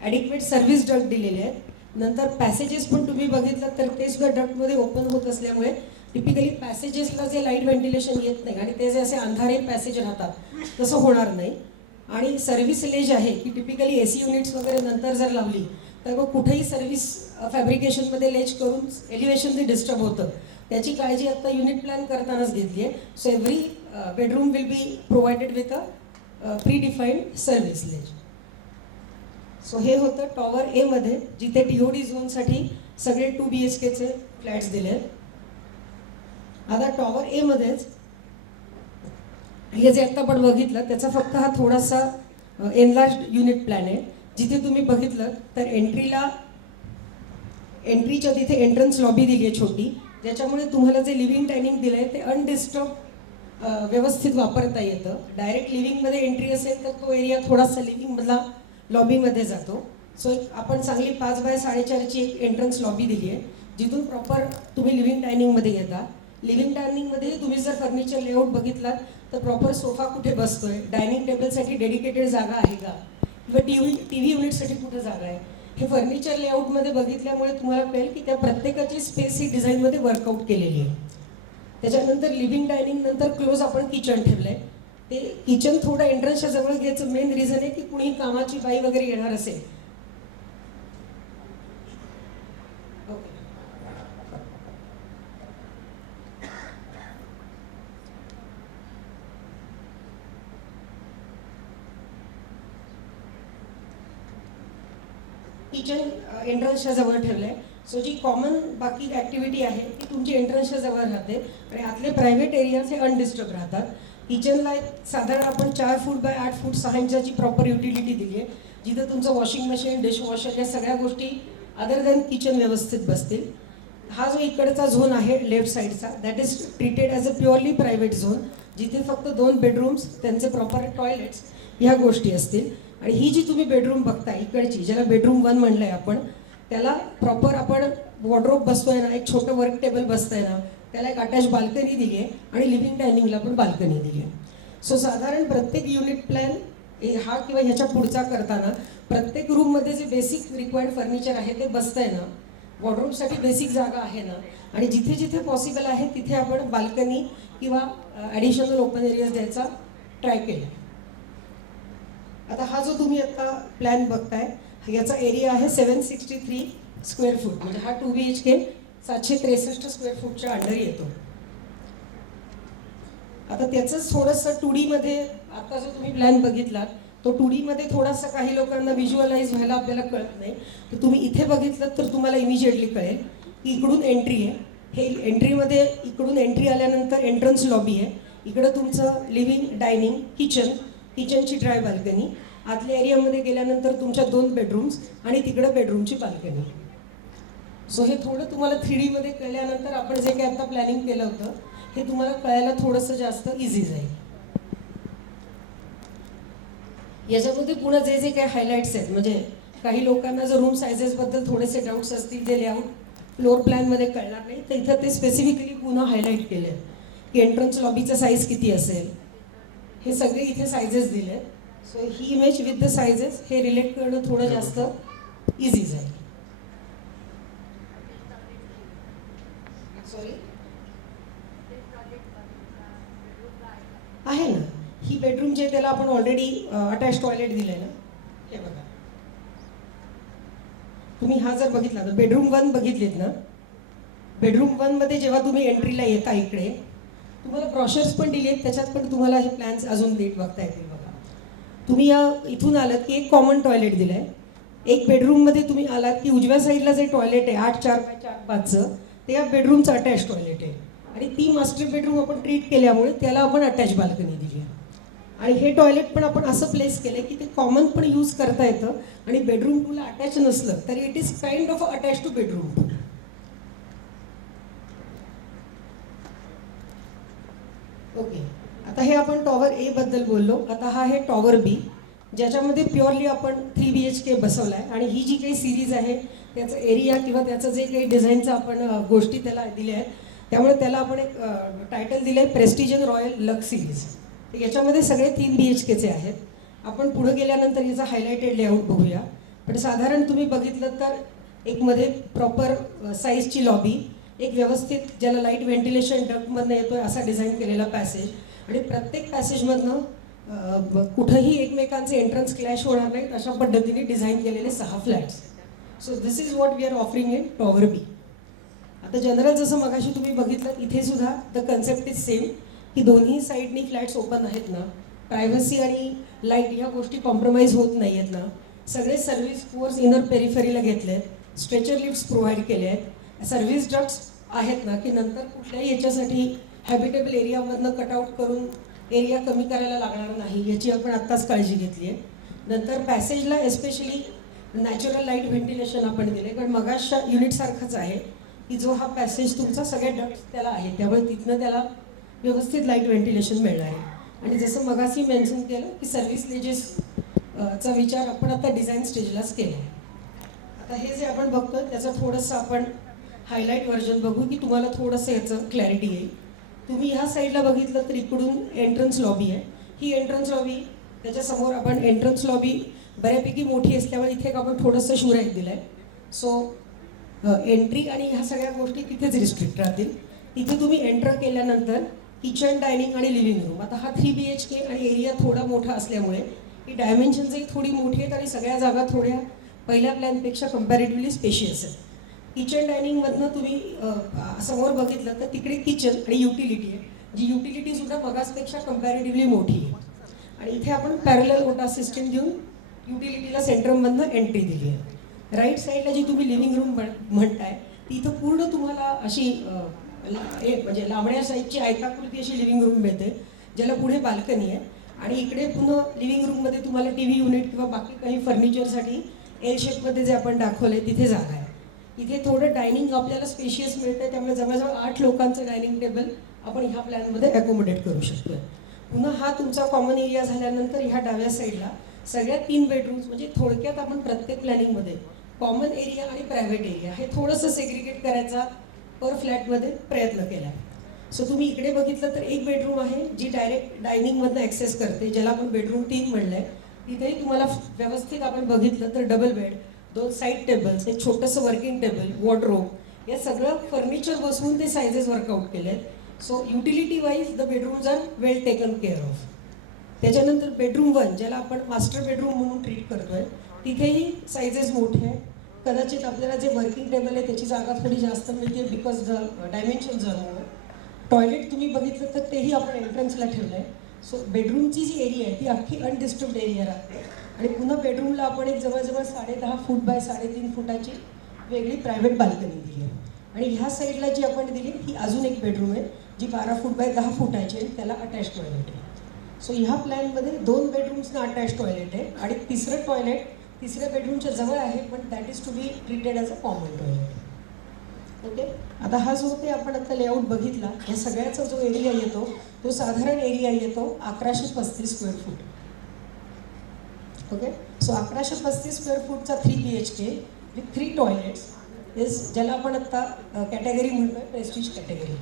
ॲडिक्वेट सर्व्हिस डक्ट दिलेले आहेत. नंतर पॅसेजेस पण तुम्ही बघितलं तर ते सुद्धा डक्टमध्ये ओपन होत असल्यामुळे टिपिकली पॅसेजेसला जे लाईट व्हेंटिलेशन येत नाही आणि ते जे असे अंधारे पॅसेज राहतात तसं होणार नाही. आणि सर्व्हिस लेज आहे की टिपिकली AC युनिट्स वगैरे नंतर जर लावली तर मग कुठेही सर्व्हिस फॅब्रिकेशनमध्ये लेज करून एलिव्हेशन ते डिस्टर्ब होतं त्याची काळजी आता युनिट प्लॅन करतानाच घेतली आहे. So every bedroom will be provided with a predefined service ledge. So हे होतं टॉवर एमध्ये जिथे TOD झोनसाठी सगळे 2 BHKचे फ्लॅट्स दिले आहेत. आता टॉवर एमध्येच हे जे आत्ता आपण बघितलं त्याचा फक्त हा थोडासा एनलार्ज युनिट प्लॅन आहे. जिथे तुम्ही बघितलं तर एंट्रीच्या तिथे एंट्रन्स लॉबी दिली आहे छोटी ज्याच्यामुळे तुम्हाला जे लिव्हिंग डायनिंग दिलं आहे ते अनडिस्टर्ब व्यवस्थित वापरता येतं. डायरेक्ट लिव्हिंगमध्ये एंट्री असेल तर तो एरिया थोडासा लिव्हिंगमधला लॉबीमध्ये जातो. सो आपण चांगली 5 बाय 4.5ची एक एंट्रन्स लॉबी दिली आहे जिथून प्रॉपर तुम्ही लिव्हिंग डायनिंगमध्ये येता. लिव्हिंग डायनिंगमध्ये तुम्ही जर फर्निचर लेआउट बघितलात तर प्रॉपर सोफा कुठे बसतोय, डायनिंग टेबलसाठी डेडिकेटेड जागा आहे का किंवा TV युनिटसाठी कुठे जागा आहे हे फर्निचर लेआउटमध्ये बघितल्यामुळे तुम्हाला कळेल की त्या प्रत्येकाची स्पेस ही डिझाईनमध्ये वर्कआउट केलेली आहे. त्याच्यानंतर लिव्हिंग डायनिंग नंतर क्लोज आपण किचन ठेवलं आहे. ते किचन थोडं एंट्रन्सच्या जवळ घ्यायचं मेन रिझन आहे की कुणी कामाची बाई वगैरे येणार असेल. किचन एंट्रन्सच्या जवळ ठेवलं आहे. सो जी कॉमन बाकी ॲक्टिव्हिटी आहे ती तुमची एंट्रन्सच्या जवळ राहते आणि आतले प्रायव्हेट एरियाज हे अनडिस्टर्ब राहतात. किचनला साधारण आपण 4 foot by 8 foot 6 इंचाची proper utility दिली आहे जिथं तुमचं वॉशिंग मशीन, डिशवॉशर या सगळ्या गोष्टी अदर दॅन किचन व्यवस्थित बसतील. हा जो इकडचा झोन आहे लेफ्ट साईडचा that is treated as a purely private zone जिथे फक्त 2 बेडरूम्स त्यांचे प्रॉपर टॉयलेट्स ह्या गोष्टी असतील. आणि ही जी तुम्ही बेडरूम बघताय इकडची ज्याला बेडरूम 1 म्हणलं आहे आपण त्याला प्रॉपर आपण वॉर्डरोब बसतोय ना, एक छोटं वर्क टेबल बसतंय ना, त्याला एक अटॅच बाल्कनी दिली आहे आणि लिव्हिंग डायनिंगला पण बाल्कनी दिली आहे. सो साधारण प्रत्येक युनिट प्लॅन हा किंवा ह्याच्या पुढचा करताना प्रत्येक रूममध्ये जे बेसिक रिक्वायर्ड फर्निचर आहे ते बसतंय ना वॉर्डरोबसाठी बेसिक जागा आहे ना, आणि जिथे जिथे पॉसिबल आहे तिथे आपण बाल्कनी किंवा ॲडिशनल ओपन एरियाज द्यायचा ट्राय केला. आता हा जो तुम्ही आता प्लॅन बघताय याचा एरिया आहे 763 स्क्वेअर फूट, म्हणजे हा 2 BHK 763 स्क्वेअर फूटच्या अंडर येतो. आता त्याचंच थोडंसं 2D मध्ये आता जो तुम्ही प्लॅन बघितला तो 2D मध्ये थोडासा काही लोकांना व्हिज्युअलाइज व्हायला आपल्याला कळत नाही, तर तुम्ही इथे बघितलं तर तुम्हाला इमिजिएटली कळेल की इकडून एंट्री आहे. हे एंट्रीमध्ये इकडून एंट्री आल्यानंतर एंट्रन्स लॉबी आहे, इकडं तुमचं लिव्हिंग, डायनिंग, किचनची ड्राय बाल्कनी, आतल्या एरियामध्ये गेल्यानंतर तुमच्या 2 बेडरूम्स आणि तिकडं बेडरूमची बाल्कनी. सो हे थोडं तुम्हाला 3D मध्ये कळल्यानंतर आपण जे काही आता प्लॅनिंग केलं होतं हे तुम्हाला कळायला थोडंसं जास्त इझी जाईल. याच्यामध्ये पुन्हा जे जे काही हायलाईट्स आहेत, म्हणजे काही लोकांना जर रूम सायझेसबद्दल थोडेसे डाऊट्स असतील, ते लेआउट फ्लोअर प्लॅनमध्ये कळणार नाही, तर इथं ते स्पेसिफिकली पुन्हा हायलाईट केले आहेत की एंट्रन्स लॉबीचा साईज किती असेल, हे सगळे इथे सायझेस दिले आहेत. So he image with the sizes हे रिलेट करणं थोडं जास्त इझी जाईल. सॉरी आहे ना, ही बेडरूम जे त्याला आपण ऑलरेडी अटॅच टॉयलेट दिलंय ना, हे बघा तुम्ही. हा जर बघितला तर बेडरूम 1 बघितलीत ना, बेडरूम 1 मध्ये जेव्हा तुम्ही एंट्रीला येता इकडे तुम्हाला ब्रॉशर्स पण दिले आहेत, त्याच्यात पण तुम्हाला हे प्लॅन्स अजून नीट बघता येतील. बघा तुम्ही या इथून आलात की एक कॉमन टॉयलेट दिलंय. एक बेडरूममध्ये तुम्ही आलात की उजव्या साईडला जे टॉयलेट आहे 8x4x5चं ते या बेडरूमचं अटॅच टॉयलेट आहे, आणि ती मास्टर बेडरूम आपण ट्रीट केल्यामुळे त्याला आपण अटॅच बाल्कनी दिली आहे. आणि हे टॉयलेट पण आपण असं प्लेस केलं की ते कॉमन पण यूज करता येतं, आणि बेडरूम 2ला अटॅच नसलं तरी it is kind of attach two bedroom 2. Okay, आता हे आपण टॉवर ए बद्दल बोललो. आता हा आहे टॉवर बी, ज्याच्यामध्ये प्युअरली आपण 3 BHK बसवला आहे. आणि ही जी काही सिरीज आहे त्याचं एरिया किंवा त्याचं जे काही डिझाईनचं आपण गोष्टी त्याला दिल्या आहेत, त्यामुळे त्याला आपण एक टायटल दिलं आहे प्रेस्टिजन रॉयल लक्स सिरीज. याच्यामध्ये सगळे 3 BHKचे आहेत. आपण पुढे गेल्यानंतर याचा हायलाइटेड लेआउट बघूया. पण साधारण तुम्ही बघितलं तर एक मध्ये प्रॉपर साईजची लॉबी, एक व्यवस्थित ज्याला लाईट व्हेंटिलेशन डक्टमधनं येतोय असा डिझाईन केलेला पॅसेज, आणि प्रत्येक पॅसेजमधनं कुठंही एकमेकांचे एंट्रन्स क्लॅश होणार नाहीत अशा पद्धतीने डिझाईन केलेले 6 flats. So this is what we are offering in tower B. आता जनरल जसं मगाशी तुम्ही बघितलं इथे सुद्धा द कन्सेप्ट इज सेम, की दोन्ही साईडनी फ्लॅट्स ओपन आहेत ना, प्रायव्हसी आणि लाईट ह्या गोष्टी कॉम्प्रोमाइज होत नाही आहेत ना, सगळे सर्व्हिस कोर्स इनर पेरिफेरीला घेतले आहेत, स्ट्रेचर लिफ्ट्स प्रोव्हाइड केले आहेत, सर्व्हिस डक्ट्स आहेत ना, की नंतर कुठल्याही याच्यासाठी हॅबिटेबल एरियामधनं कटआउट करून एरिया कमी करायला लागणार नाही याची आपण आत्ताच काळजी घेतली आहे. नंतर पॅसेजला एस्पेशली नॅचरल लाईट व्हेंटिलेशन आपण दिले, कारण मगाशा युनिटसारखंच आहे की जो हा पॅसेज तुमचा सगळ्या डक्ट्स त्याला आहे, त्यामुळे तिथनं त्याला व्यवस्थित लाईट व्हेंटिलेशन मिळणार आहे. आणि जसं मगाशी मेन्शन केलं की सर्व्हिस लेजेस चा विचार आपण आता डिझाईन स्टेजलाच केला आहे. आता हे जे आपण बघतो त्याचं थोडंसं आपण हायलाईट व्हर्जन बघू की तुम्हाला थोडंसं याचं क्लॅरिटी येईल. तुम्ही ह्या साईडला बघितलं तर इकडून एंट्रन्स लॉबी आहे. ही एंट्रन्स लॉबी, त्याच्यासमोर आपण एंट्रन्स लॉबी बऱ्यापैकी मोठी असल्यामुळे इथे आपण थोडंसं शुराईट दिलं आहे. सो एंट्री आणि ह्या सगळ्या गोष्टी तिथेच रिस्ट्रिक्ट राहतील. तिथे तुम्ही एंटर केल्यानंतर किचन, डायनिंग आणि लिव्हिंग रूम. आता हा 3 BHK आणि एरिया थोडा मोठा असल्यामुळे ही डायमेन्शन्सही थोडी मोठी आहेत आणि सगळ्या जागा थोड्या पहिल्या प्लॅनपेक्षा कम्पॅरेटिव्हली स्पेशियस आहेत. किचन डायनिंगमधनं तुम्ही समोर बघितलं तर तिकडे किचन आणि युटिलिटी आहे, जी युटिलिटीसुद्धा मगासपेक्षा कम्पॅरेटिव्हली मोठी आहे. आणि इथे आपण पॅरलल ओटा सिस्टीम देऊन युटिलिटीला सेंट्रममधनं एंट्री दिली आहे. राईट साईडला जी तुम्ही लिव्हिंग रूम म्हणताय ती इथं पूर्ण तुम्हाला अशी म्हणजे लांबड्या साईजची आयताकृती अशी लिव्हिंग रूम मिळते, ज्याला पुढे बाल्कनी आहे. आणि इकडे पुन्हा लिव्हिंग रूममध्ये तुम्हाला TV युनिट किंवा बाकी काही फर्निचरसाठी एल शेपमध्ये जे आपण दाखवलं आहे तिथे जागा आहे. इथे थोडं डायनिंग आपल्याला स्पेशियस मिळतं, त्यामुळे जवळजवळ 8 लोकांचं डायनिंग टेबल आपण ह्या प्लॅनमध्ये ॲकोमोडेट करू शकतो. पुन्हा हा तुमचा कॉमन एरिया झाल्यानंतर ह्या डाव्या साईडला सगळ्या 3 बेडरूम्स, म्हणजे थोडक्यात आपण प्रत्येक प्लॅनिंगमध्ये कॉमन एरिया आणि प्रायव्हेट एरिया हे थोडंसं सेग्रिगेट करायचा पर फ्लॅटमध्ये प्रयत्न केला आहे. सो तुम्ही इकडे बघितलं तर एक बेडरूम आहे जी डायरेक्ट डायनिंगमधनं ॲक्सेस करते, ज्याला आपण बेडरूम 3 म्हणलं आहे. तिथेही तुम्हाला व्यवस्थित आपण बघितलं तर डबल बेड, 2 साईड टेबल्स, एक छोटंसं वर्किंग टेबल, वॉर्डरोब, या सगळं फर्निचर बसवून ते सायझेस वर्कआउट केले आहेत. So utility wise the bedrooms are well taken care of. त्याच्यानंतर बेडरूम 1 ज्याला आपण मास्टर बेडरूम म्हणून ट्रीट करतोय, तिथेही सायझेस मोठे आहेत. कदाचित आपल्याला जे वर्किंग टेबल आहे त्याची जागा थोडी जास्त मिळते because the dimensions are more. Toilet तुम्ही बघितलं तर तेही आपण एंट्रन्सला ठेवलं आहे. सो बेडरूमची जी एरिया आहे ती अख्खी अनडिस्टर्ब्ड एरिया राहते. आणि पुन्हा बेडरूमला आपण एक जवळजवळ 10.5 फूट बाय 3.5 फुटाची वेगळी प्रायव्हेट बाल्कनी दिली आहे. आणि ह्या साईडला जी आपण दिली ही अजून एक बेडरूम आहे जी 12 फूट बाय 10 फुटाची आहे, त्याला अटॅच टॉयलेट आहे. सो ह्या प्लॅनमध्ये 2 बेडरूम्सना अटॅच टॉयलेट आहे आणि तिसरं टॉयलेट तिसऱ्या बेडरूमच्या जवळ आहे, पण that is to be treated as a common toilet. Okay. आता हा जो ते आपण आता लेआउट बघितला, या सगळ्याचा जो एरिया येतो तो साधारण एरिया येतो 1135 square foot. Okay. So 1135 square फूटचा 3 BHK विथ 3 टॉयलेट्स इज ज्याला आपण आत्ता कॅटेगरी म्हणतोय प्रेस्टिज कॅटेगरी.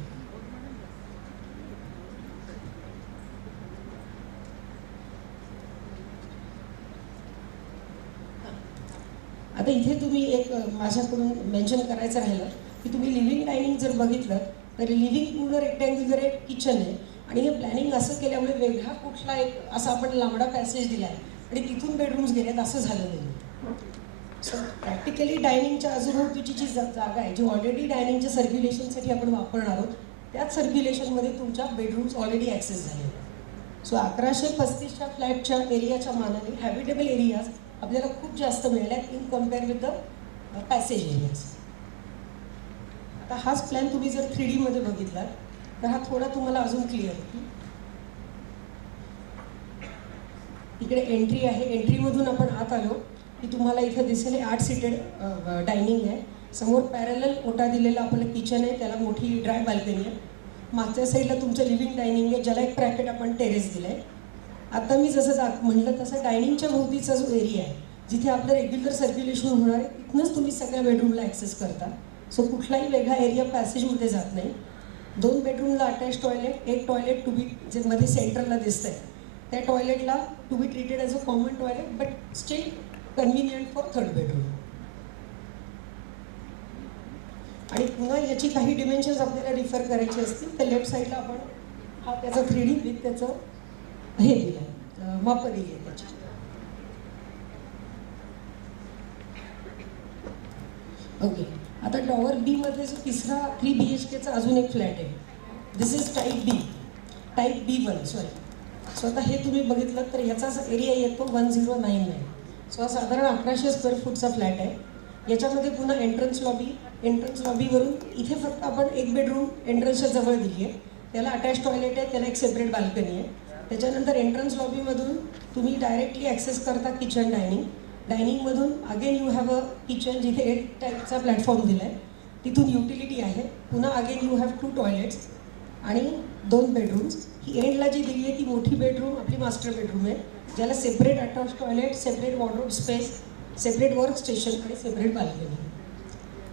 आता इथे तुम्ही एक माझ्याकडून मेन्शन करायचं राहिलं की तुम्ही लिव्हिंग डायनिंग जर बघितलं तर लिव्हिंग पूर्ण रेक्टँग्युलर एक किचन आहे आणि हे प्लॅनिंग असं केल्यामुळे वेगळा कुठला एक असा आपण लांबडा पॅसेज दिला आहे आणि तिथून बेडरूम्स गेलेत असं झालं नाही. सो प्रॅक्टिकली डायनिंगच्या आजूबाजूची जी जागा आहे जी ऑलरेडी डायनिंगच्या सर्क्युलेशनसाठी आपण वापरणार आहोत त्याच सर्क्युलेशनमध्ये तुमच्या बेडरूम्स ऑलरेडी ॲक्सेस झाले. सो 1135च्या फ्लॅटच्या एरियाच्या मानाने हॅबिटेबल एरियाज आपल्याला खूप जास्त मिळाल्यात in compare with the passage areas. आता हाच प्लॅन तुम्ही जर 3D मध्ये बघितला तर हा थोडा तुम्हाला अजून क्लिअर होईल. इकडे एंट्री आहे, एंट्रीमधून आपण आत आलो की तुम्हाला इथं दिसेल 8 सीटेड डायनिंग आहे. समोर पॅरलल ओटा दिलेला आपलं किचन आहे, त्याला मोठी ड्राय बाल्कनी आहे. मागच्या साईडला तुमचं लिव्हिंग डायनिंग आहे ज्याला एक ब्रॅकेट आपण टेरेस दिलं आहे. आता मी जसं म्हटलं तसं डायनिंगच्या भोवतीचा जो एरिया आहे जिथे आपलं रेग्युलर सर्क्युलेशन होणार आहे तिथनंच तुम्ही सगळ्या बेडरूमला ॲक्सेस करता. सो कुठलाही वेगळा एरिया पॅसेजमध्ये जात नाही. 2 बेडरूमला अटॅच टॉयलेट, एक टॉयलेट टू बी जे मध्ये सेंटरला दिसतं आहे त्या टॉयलेटला to be treated as a common toilet but still convenient for 3rd bedroom. आणि पुन्हा याची काही डिमेन्शन्स आपल्याला रिफर करायचे असतील तर लेफ्ट साईडला आपण हा त्याचा 3D विथ त्याचं हे दिलं आहे, मापं दिली आहे त्याची. ओके. आता टॉवर बी मध्ये जो तिसरा 3 BHKचा अजून एक फ्लॅट आहे. This is type B1 sorry. So आता हे तुम्ही बघितलं तर ह्याचा एरिया येतो 1099. सो हा साधारण 1100 स्क्वेअर फूटचा फ्लॅट आहे. याच्यामध्ये पुन्हा एंट्रन्स लॉबीवरून इथे फक्त आपण एक बेडरूम एंट्रन्सच्या जवळ दिली आहे, त्याला अटॅच टॉयलेट आहे, त्याला एक सेपरेट बाल्कनी आहे. त्याच्यानंतर एंट्रन्स लॉबीमधून तुम्ही डायरेक्टली ॲक्सेस करता किचन डायनिंगमधून again you have a kitchen जिथे 8 टाईपचा प्लॅटफॉर्म दिला आहे, तिथून युटिलिटी आहे. पुन्हा अगेन यू हॅव 2 टॉयलेट्स आणि 2 बेडरूम्स. ही एंडला जी दिली आहे ती मोठी बेडरूम आपली मास्टर बेडरूम आहे ज्याला separate attach toilet, separate wardrobe space, separate work station आणि separate balcony.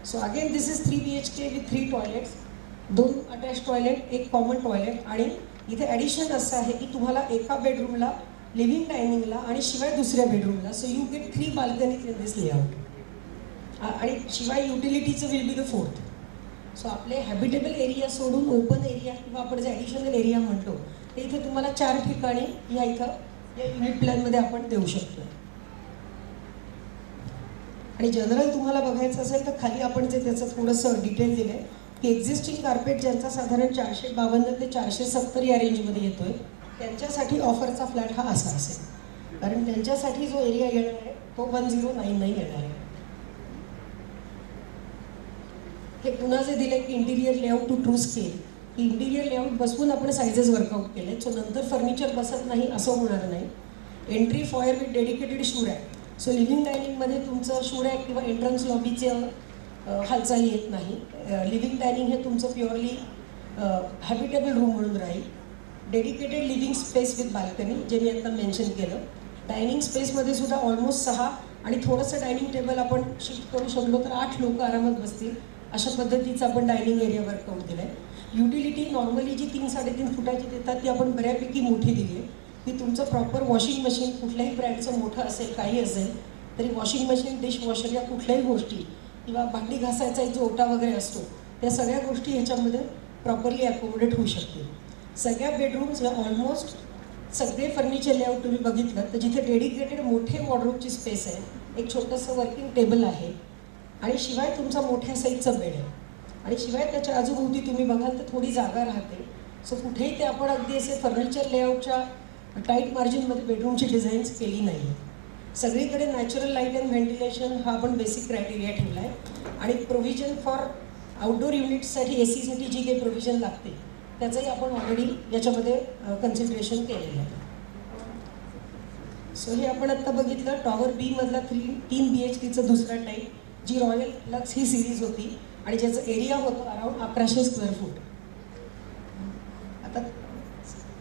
So again this is 3 BHK with 3 toilets, 2 attach toilet, एक कॉमन टॉयलेट. आणि इथे ॲडिशन असं आहे की तुम्हाला एका बेडरूमला लिव्हिंग डायनिंगला आणि शिवाय दुसऱ्या बेडरूमला, so you get 3 balconies in this layout. आणि शिवाय युटिलिटीचं will be the 4th. So आपले हॅबिटेबल एरिया सोडून ओपन एरिया किंवा आपण जे ॲडिशनल एरिया म्हणतो ते इथे तुम्हाला 4 ठिकाणी या युनिट प्लॅनमध्ये आपण देऊ शकतो. आणि जनरल तुम्हाला बघायचं असेल तर खाली आपण जे त्याचं थोडंसं डिटेल दिलं आहे की एक्झिस्टिंग कार्पेट ज्यांचा साधारण 452 ते 470 या रेंजमध्ये येतो आहे त्यांच्यासाठी ऑफरचा फ्लॅट हा असा असेल, कारण त्यांच्यासाठी जो एरिया येणार आहे तो 1099 येणार आहे. हे पुन्हा जे दिलं आहे की interior layout to true scale, की इंटिरियर लेआउट बसवून आपण सायझेस वर्कआउट केले. सो नंतर फर्निचर बसत नाही असं होणार नाही. Entry foyer with dedicated shoe rack. So living डायनिंगमध्ये तुमचं शू रॅक किंवा एंट्रन्स लॉबीचं हालचाली येत नाही. लिव्हिंग डायनिंग हे तुमचं प्युअरली हॅबिटेबल रूम म्हणून राहील. Dedicated living space with balcony जे मी आता मेन्शन केलं. डायनिंग स्पेसमध्ये सुद्धा ऑलमोस्ट 6 आणि थोडंसं डायनिंग टेबल आपण शिफ्ट करू शकलो तर 8 लोक आरामात बसतील अशा पद्धतीचं आपण डायनिंग एरिया वर्कआउट दिलं आहे. युटिलिटी नॉर्मली जी 3-3.5 फुटाची देतात ती आपण बऱ्यापैकी मोठी दिली आहे की तुमचं प्रॉपर वॉशिंग मशीन कुठल्याही ब्रँडचं मोठं असेल काही असेल तरी वॉशिंग मशीन, डिशवॉशर या कुठल्याही गोष्टी किंवा भांडी घासायचा एक जो ओटा वगैरे असतो त्या सगळ्या गोष्टी ह्याच्यामध्ये प्रॉपरली अकोमोडेट होऊ शकतील. सगळ्या बेडरूम्स या ऑलमोस्ट सगळे फर्निचर लेआउट तुम्ही बघितलं तर जिथे डेडिकेटेड मोठे वॉर्डरोबची स्पेस आहे, एक छोटंसं वर्किंग टेबल आहे आणि शिवाय तुमचा मोठ्या साईजचा बेड आहे आणि शिवाय त्याच्या आजूभोवती तुम्ही बघाल तर थोडी जागा राहते. सो कुठेही ते आपण अगदी असे फर्निचर लेआउटच्या टाईट मार्जिनमध्ये बेडरूमची डिझाईन्स केली नाही आहे. सगळीकडे नॅचरल लाईट अँड व्हेंटिलेशन हा आपण बेसिक क्रायटेरिया ठेवला आहे आणि प्रोव्हिजन फॉर आउटडोर युनिट्ससाठी एसीसाठी जी काही प्रोव्हिजन लागते त्याचंही आपण ऑलरेडी याच्यामध्ये कन्सिडरेशन केलेलं आहे. सो हे आपण आत्ता बघितलं टॉवर बी मधला 3 BHKचं दुसरा टाईप जी रॉयल लक्स ही सिरीज होती आणि ज्याचं एरिया होतं अराउंड 1100 स्क्वेअर फूट. आता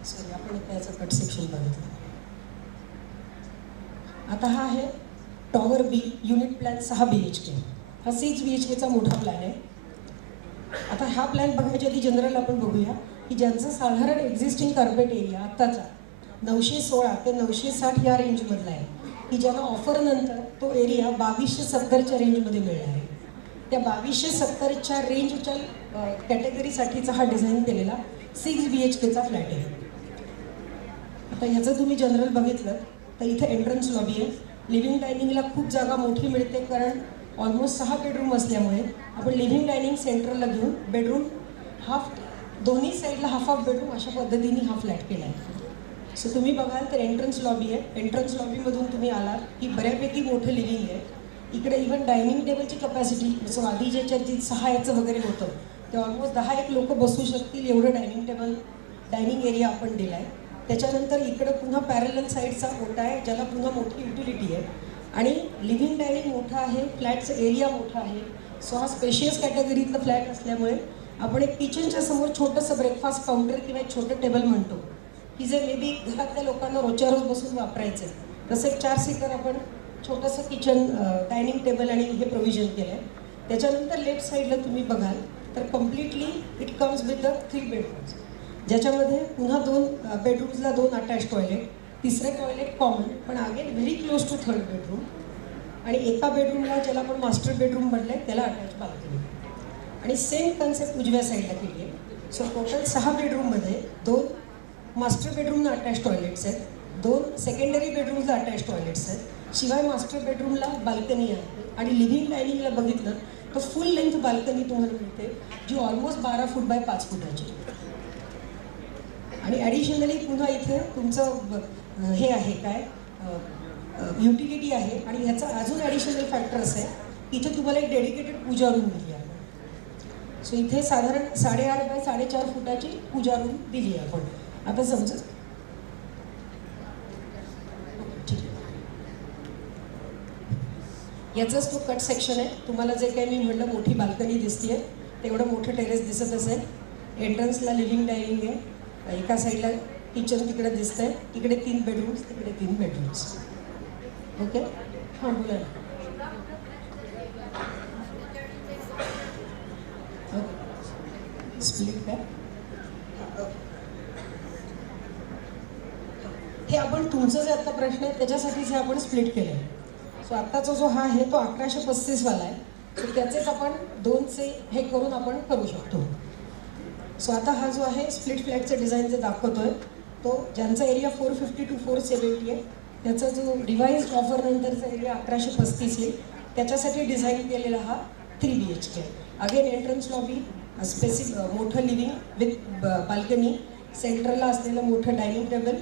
सॉरी आपण आता याचं कट सेक्शन बघितलं. आता हा आहे टॉवर बी युनिट प्लॅन 6 BHK. हा 6 BHKचा मोठा प्लॅन आहे. आता हा प्लॅन बघण्याच्या आधी जनरल आपण बघूया की ज्यांचं साधारण एक्झिस्टिंग कार्पेट एरिया आत्ताचा 916 ते 960 या रेंजमधला आहे की ज्यांना ऑफरनंतर तो एरिया 2270च्या रेंजमध्ये मिळणार आहे. त्या 2270च्या रेंजच्या कॅटेगरीसाठीचा हा डिझाईन केलेला 6 BHKचा फ्लॅट आहे. आता ह्याचं तुम्ही जनरल बघितलं तर इथं एंट्रन्स लॉबी आहे. लिव्हिंग डायनिंगला खूप जागा मोठी मिळते कारण ऑलमोस्ट 6 बेडरूम असल्यामुळे आपण लिव्हिंग डायनिंग सेंटरला घेऊन बेडरूम हाफ दोन्ही साईडला हाफ बेडरूम अशा पद्धतीने हा फ्लॅट केला आहे. सो तुम्ही बघाल तर एंट्रन्स लॉबी आहे. एंट्रन्स लॉबीमधून तुम्ही आलात की बऱ्यापैकी मोठं लिव्हिंग आहे. इकडे इव्हन डायनिंग टेबलची कपॅसिटी सो आधी ज्याच्यात जी 6 याचं वगैरे होतं ते ऑलमोस्ट 10 लोक बसू शकतील एवढं डायनिंग एरिया आपण दिला आहे. त्याच्यानंतर इकडं पुन्हा पॅरलल साईडचा ओटा आहे ज्याला पुन्हा मोठी युटिलिटी आहे आणि लिव्हिंग डायनिंग मोठा आहे, फ्लॅटचं एरिया मोठा आहे. सो हा स्पेशियस कॅटेगरीतलं फ्लॅट असल्यामुळे आपण एक किचनच्या समोर छोटंसं ब्रेकफास्ट काउंटर किंवा एक छोटं टेबल म्हणतो की जे मे बी घरातल्या लोकांना रोजच्या रोज बसून वापरायचं आहे तसं एक 4 सीटर आपण छोटंसं किचन डायनिंग टेबल आणि हे प्रोव्हिजन केलं आहे. त्याच्यानंतर लेफ्ट साईडला तुम्ही बघाल तर completely it comes with the 3 bedrooms ज्याच्यामध्ये पुन्हा 2 बेडरूम्सला 2 अटॅच टॉयलेट, तिसरं टॉयलेट कॉमन पण again very close to 3rd bedroom आणि एका बेडरूमला ज्याला आपण मास्टर बेडरूम म्हटलं आहे त्याला अटॅच बाल्कनी आणि सेम कन्सेप्ट उजव्या साईडला केली आहे. सो टोटल 6 बेडरूममध्ये 2 मास्टर बेडरूमला अटॅच टॉयलेट्स आहेत, 2 सेकंडरी बेडरूमला अटॅच टॉयलेट्स आहेत. शिवाय मास्टर बेडरूमला बाल्कनी आहे आणि लिव्हिंग डायनिंगला बघितलं तर फुल लेंथ बाल्कनी तुम्हाला मिळते जी ऑलमोस्ट 12 फूट बाय 5 फुटाची आणि ॲडिशनली पुन्हा इथे तुमचं हे आहे काय युटिलिटी आहे आणि ह्याचा अजून ॲडिशनल फॅक्टर असं आहे की इथे तुम्हाला एक डेडिकेटेड पूजा रूम दिली आहे. सो इथे साधारण 8.5 बाय 4.5 फुटाची पूजा रूम दिली आहे आपण. आता समजा ठीक आहे याचाच तो कट सेक्शन आहे. तुम्हाला जे काही मी म्हटलं मोठी बाल्कनी दिसते तेवढं मोठं टेरेस दिसत असेल. एंट्रन्सला लिव्हिंग डायनिंग आहे, एका साईडला किचन तिकडे दिसतं आहे, इकडे 3 बेडरूम्स तिकडे 3 बेडरूम्स. ओके हां बोला ना. स्प्लिट काय हे आपण तुमचं जे आता प्रश्न आहे त्याच्यासाठीच हे आपण स्प्लिट केलं आहे. सो आत्ताचा जो हा आहे तो 1135 वाला आहे. सो त्याचेच आपण 2चे हे करून आपण करू शकतो. सो आता हा जो आहे स्प्लिट फ्लॅटचं डिझाईन जे दाखवतोय तो ज्यांचा एरिया 450 to 470 आहे त्याचा जो रिवाइज्ड ऑफर नंतरचा एरिया 1135 येईल त्याच्यासाठी डिझाईन केलेला हा 3 BHK. अगेन एंट्रन्स लॉबी, मोठं लिव्हिंग विथ बाल्कनी, सेंटरला असलेलं मोठं डायनिंग टेबल,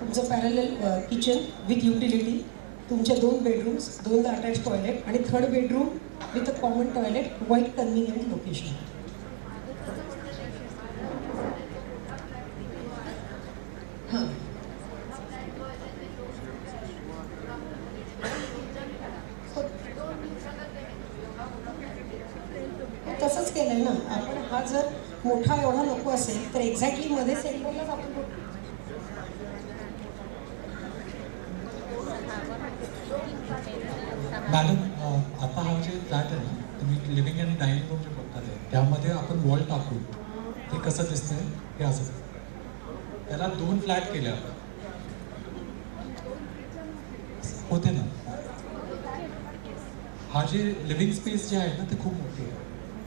तुमचं पॅरलल किचन विथ युटिलिटी, तुमचे 2 बेडरूम्स, 2 अटॅच टॉयलेट आणि 3rd bedroom with a common toilet, quite convenient location. हां तसंच केलं आहे ना आपण. हा जर मोठा एवढा नको असेल तर एक्झॅक्टली मध्ये सेंटरलाच आपण मॅडम आता हा जे फ्लॅट आहे ना तुम्ही लिव्हिंग आणि डायनिंग रूम जे बघतात आहे त्यामध्ये आपण वॉल टाकू ते कसं दिसतंय हे असं त्याला 2 फ्लॅट केले आपण होते ना हा जे लिव्हिंग स्पेस जे आहे ना ते खूप मोठी आहे.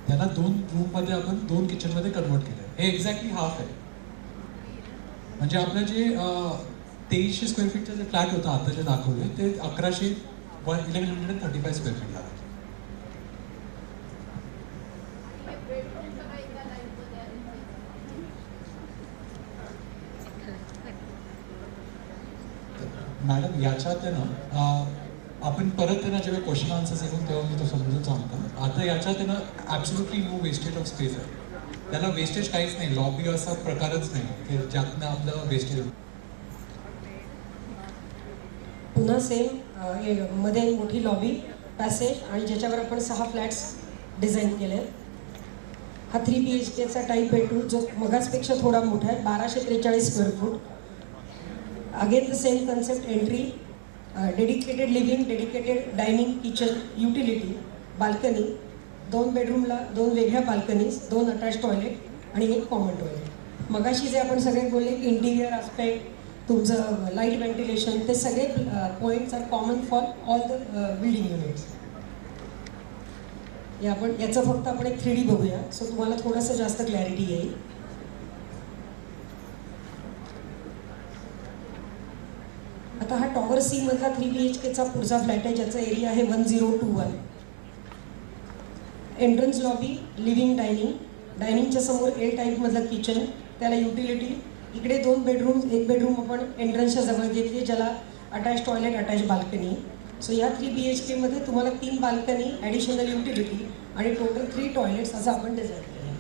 त्याला 2 रूममध्ये आपण 2 किचनमध्ये कन्वर्ट केलं आहे. हे एक्झॅक्टली हाफ आहे. म्हणजे आपलं जे 2300 स्क्वेअर फीटचं जे फ्लॅट होतं आता जे दाखवले ते 1135 स्क्वेअर फीट आहे. मॅडम याच्यात आहे ना आपण परत आहे ना जेव्हा क्वेश्चन आन्सर्स येऊन तेव्हा मी तो समजून सांगतो. आता याच्यात आहे ना absolutely no wastage of space आहे. त्याला वेस्टेज काहीच नाही. लॉबी असा प्रकारच नाही की ज्यातनं आपलं वेस्टेज. पुन्हा सेम मध्ये मोठी लॉबी, पॅसेज आणि ज्याच्यावर आपण 6 फ्लॅट्स डिझाईन केले आहेत. हा 3 BHKचा टाईप बेडरूम जो मगाचपेक्षा थोडा मोठा आहे, 1243 square foot. Again the same concept, entry, dedicated living, dedicated dining, kitchen, utility, balcony, 2 बेडरूमला 2 वेगळ्या बाल्कनीज, 2 अटॅच टॉयलेट आणि 1 कॉमन टॉयलेट. मगाशी जे आपण सगळे बोलले की इंटिरियर आस्पेक्ट, तुमचं लाईट व्हेंटिलेशन, ते सगळे points are common for all the building units. याचं फक्त आपण एक 3D बघूया, सो तुम्हाला थोडंसं जास्त क्लॅरिटी येईल. आता हा टॉवर सी मधला 3 BHKचा पुढचा फ्लॅट आहे ज्याचा एरिया आहे 1021. एंट्रन्स लॉबी, लिव्हिंग, डायनिंग, डायनिंगच्या समोर एल टाईपमधलं किचन, त्याला युटिलिटी. इकडे 2 बेडरूम, 1 बेडरूम आपण एंट्रन्सच्या जवळ घेतली ज्याला attach toilet, attach balcony. So या 3 BHKमध्ये तुम्हाला 3 बाल्कनी, ॲडिशनल युटिलिटी आणि टोटल 3 टॉयलेट्स असं आपण डिझाईन केलं.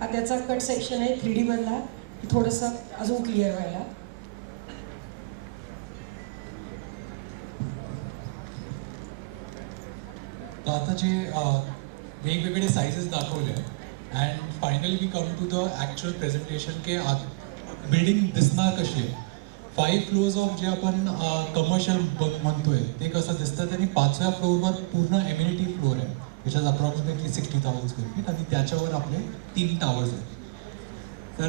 हा त्याचा कट सेक्शन आहे 3D मधला, थोडंसं अजून क्लिअर व्हायला. तर आता जे वेगवेगळे साईजेस दाखवले and finally we come to the actual presentation की बिल्डिंग दिसणार कशी आहे. 5 फ्लोअर्स ऑफ जे आपण कमर्शियल म्हणतोय ते कसं दिसतं. त्यांनी 5व्या फ्लोअरवर पूर्ण एम्युनिटी फ्लोअर आहे which is approximately 60,000 square feet आणि त्याच्यावर आपले 3 टावर्स आहेत. तर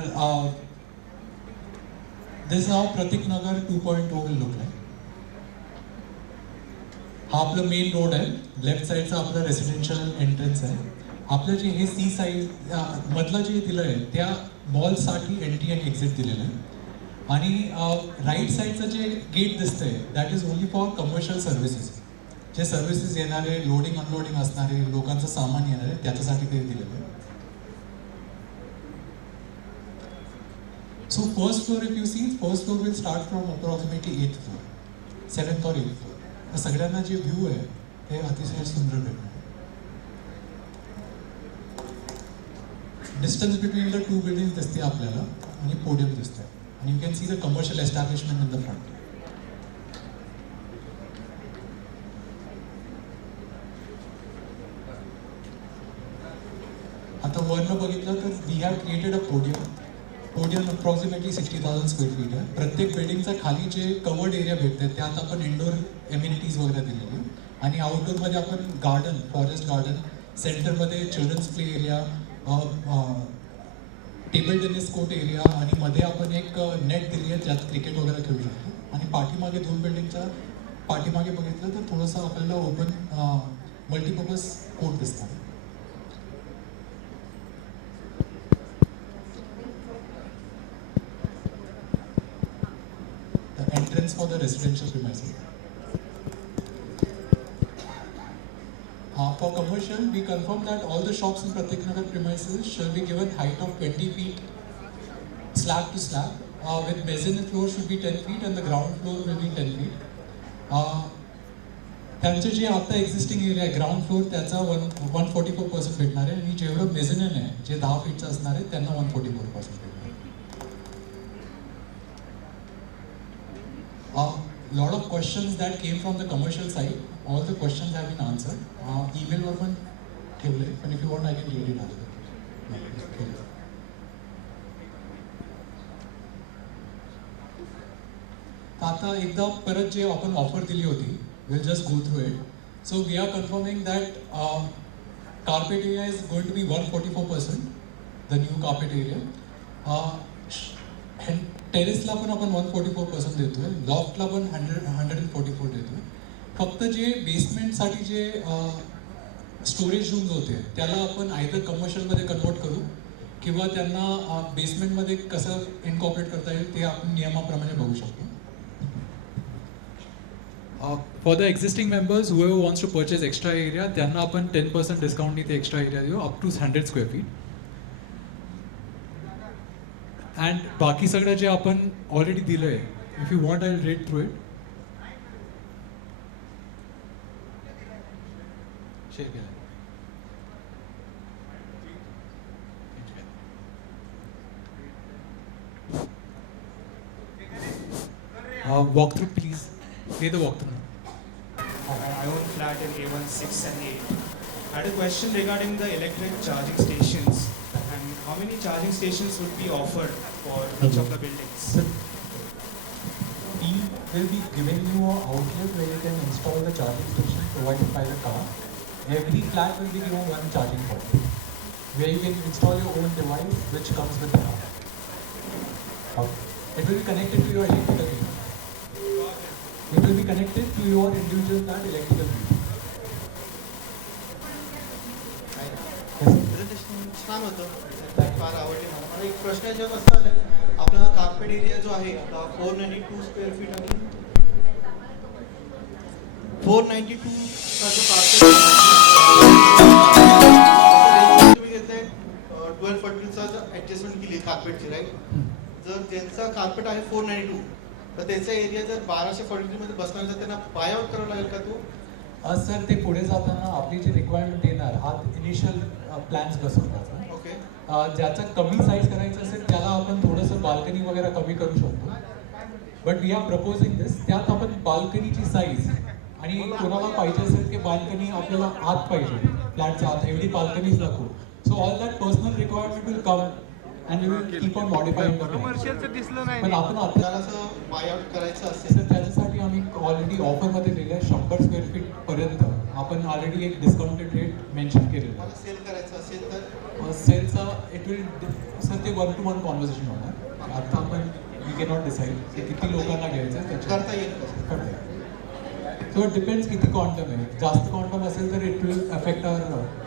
दिस हाव प्रतीक नगर 2.0 विल लुक लाईक. हा आपलं मेन रोड आहे. लेफ्ट साईडचा आपला रेसिडेन्शियल एंट्रन्स आहे. आपलं जे हे सी साईड मधलं जे दिलं आहे त्या मॉलसाठी एंट्री आणि एक्झिट दिलेलं आहे. आणि राईट साईडचं जे गेट दिसतंय that is only for commercial services. जे सर्व्हिसेस येणारे, लोडिंग अनलोडिंग असणारे, लोकांचं सामान येणार आहे त्याच्यासाठी ते दिलेलं आहे. So first floor if you see, first floor will start from approximately 8th floor, 7th or 8th floor. तर सगळ्यांना जे व्ह्यू आहे ते अतिशय सुंदर भेटणार. डिस्टन्स बिटवीन द 2 बिल्डिंग दिसते आपल्याला आणि पोडियम दिसतंय आणि you can see the commercial establishment in the front. आता वरनं बघितलं तर we have created a podium. Podium approximately 60,000 square feet आहे. प्रत्येक बिल्डिंगचा खाली जे कवर्ड एरिया भेटते त्यात आपण इंडोर एम्युनिटीज वगैरे दिलेले आणि आउटडोअरमध्ये आपण गार्डन, फॉरेस्ट गार्डन, सेंटरमध्ये children's play area, table tennis court area आणि मध्ये आपण एक नेट दिली आहे ज्यात क्रिकेट वगैरे खेळू शकतो. आणि पाठीमागे 2 बिल्डिंगच्या पाठीमागे बघितलं तर थोडंसं आपल्याला ओपन मल्टीपर्पज कोर्ट दिसतात. Entrance for the residential premises. For commercial, we confirm that all the shops in Pratik Nagar premises shall be given height of 20 feet slab to slab, with mezzanine floor should be 10 feet and the ground floor will be 10 feet. त्यांचे जे आता existing area आहे ground floor त्याचा 144% भेटणार आहे आणि जेवढं मेझेनिन आहे जे 10 फीटचं असणार आहे त्यांना 144% भेटणार. Lot of questions that came from the commercial side, all the questions have been answered. Email वर पण ठेवले, पण if you want I can read it also. आता एकदा परत जे आपण ऑफर दिली होती, we'll just go through it. So we are confirming that carpet area is going to be 144%, the new carpet area. टेरेसला पण आपण 144% देतोय, लॉफ्टला पण 144 देतोय. फक्त जे बेसमेंटसाठी जे स्टोरेज रूम्स होते त्याला आपण आयदर कमर्शियलमध्ये कन्वर्ट करू किंवा त्यांना बेसमेंटमध्ये कसं इनकॉर्पोरेट करता येईल ते आपण नियमाप्रमाणे बघू शकतो. For the existing members whoever wants to purchase extra area त्यांना आपण 10% डिस्काउंटनी ते एक्स्ट्रा एरिया देऊ up to 100 square feet. And बाकी सगळं जे आपण ऑलरेडी दिलं आहे, if you want I will read through it. Share केलं. Walk through, please. Play the walkthrough. I own flat in A1, 6 and 8. I had a question regarding the electric charging stations and how many charging stations would be offered for each of the buildings. We will be giving you an outlet where you can install the charging station provided by the car. Every flat will be given one charging point where you can install your own device which comes with the car. It will be connected to your electrical meter. It will be connected to your individual flat electrical meter. Presentation छान होतं, फार आवडली मला. मला एक प्रश्न याच्यावर असा आला, आपला हा कार्पेट एरिया जो आहे आता 492 स्क्वेअर फीट आणि 492 चा जो कार्पेट तुम्ही घेताय 1240 चा ॲडजस्टमेंट केली कार्पेटची, राईट? जर ज्यांचा कार्पेट आहे 492 तर त्याचा एरिया जर 1243 मध्ये बसणार तर त्यांना बाय आउट करावं लागेल का तू? सर ते पुढे जाताना आपली जी रिक्वायरमेंट येणार हा इनिशियल प्लॅन्स बसवतात. ओके. ज्याचं कमी साईज करायचं असेल त्याला आपण थोडंसं बाल्कनी वगैरे कमी करू शकतो. बट वी आर प्रपोजिंग दिस. त्यात आपण बाल्कनीची साईज आणि कोणाला पाहिजे असेल की बाल्कनी आपल्याला आत पाहिजे, फ्लॅटच्या आत एवढी बाल्कनीज नको. So all that personal requirement will come and we will keep on modifying. पण आपण आता त्याला असं बाय आउट करायचं असेल तर त्याच्यासाठी आम्ही ऑलरेडी ऑफरमध्ये दिलं आहे 100 स्क्वेअर फीट पर्यंत आपण ऑलरेडी एक डिस्काउंटेड रेट मेन्शन केलेलं मला सेल करायचं असेल तर आहे. सेलचा इट विल सर ते 1-to-1 कॉन्व्हर्सेशन होणार. आता आपण वी कॅन नॉट डिसाईड की किती लोकांना घ्यायचं आहे त्याच्यावर करता येईल कसं? करता येईल. सो इट डिपेंड्स किती क्वांटम आहे. जास्त क्वांटम असेल तर इट विल अफेक्ट आवर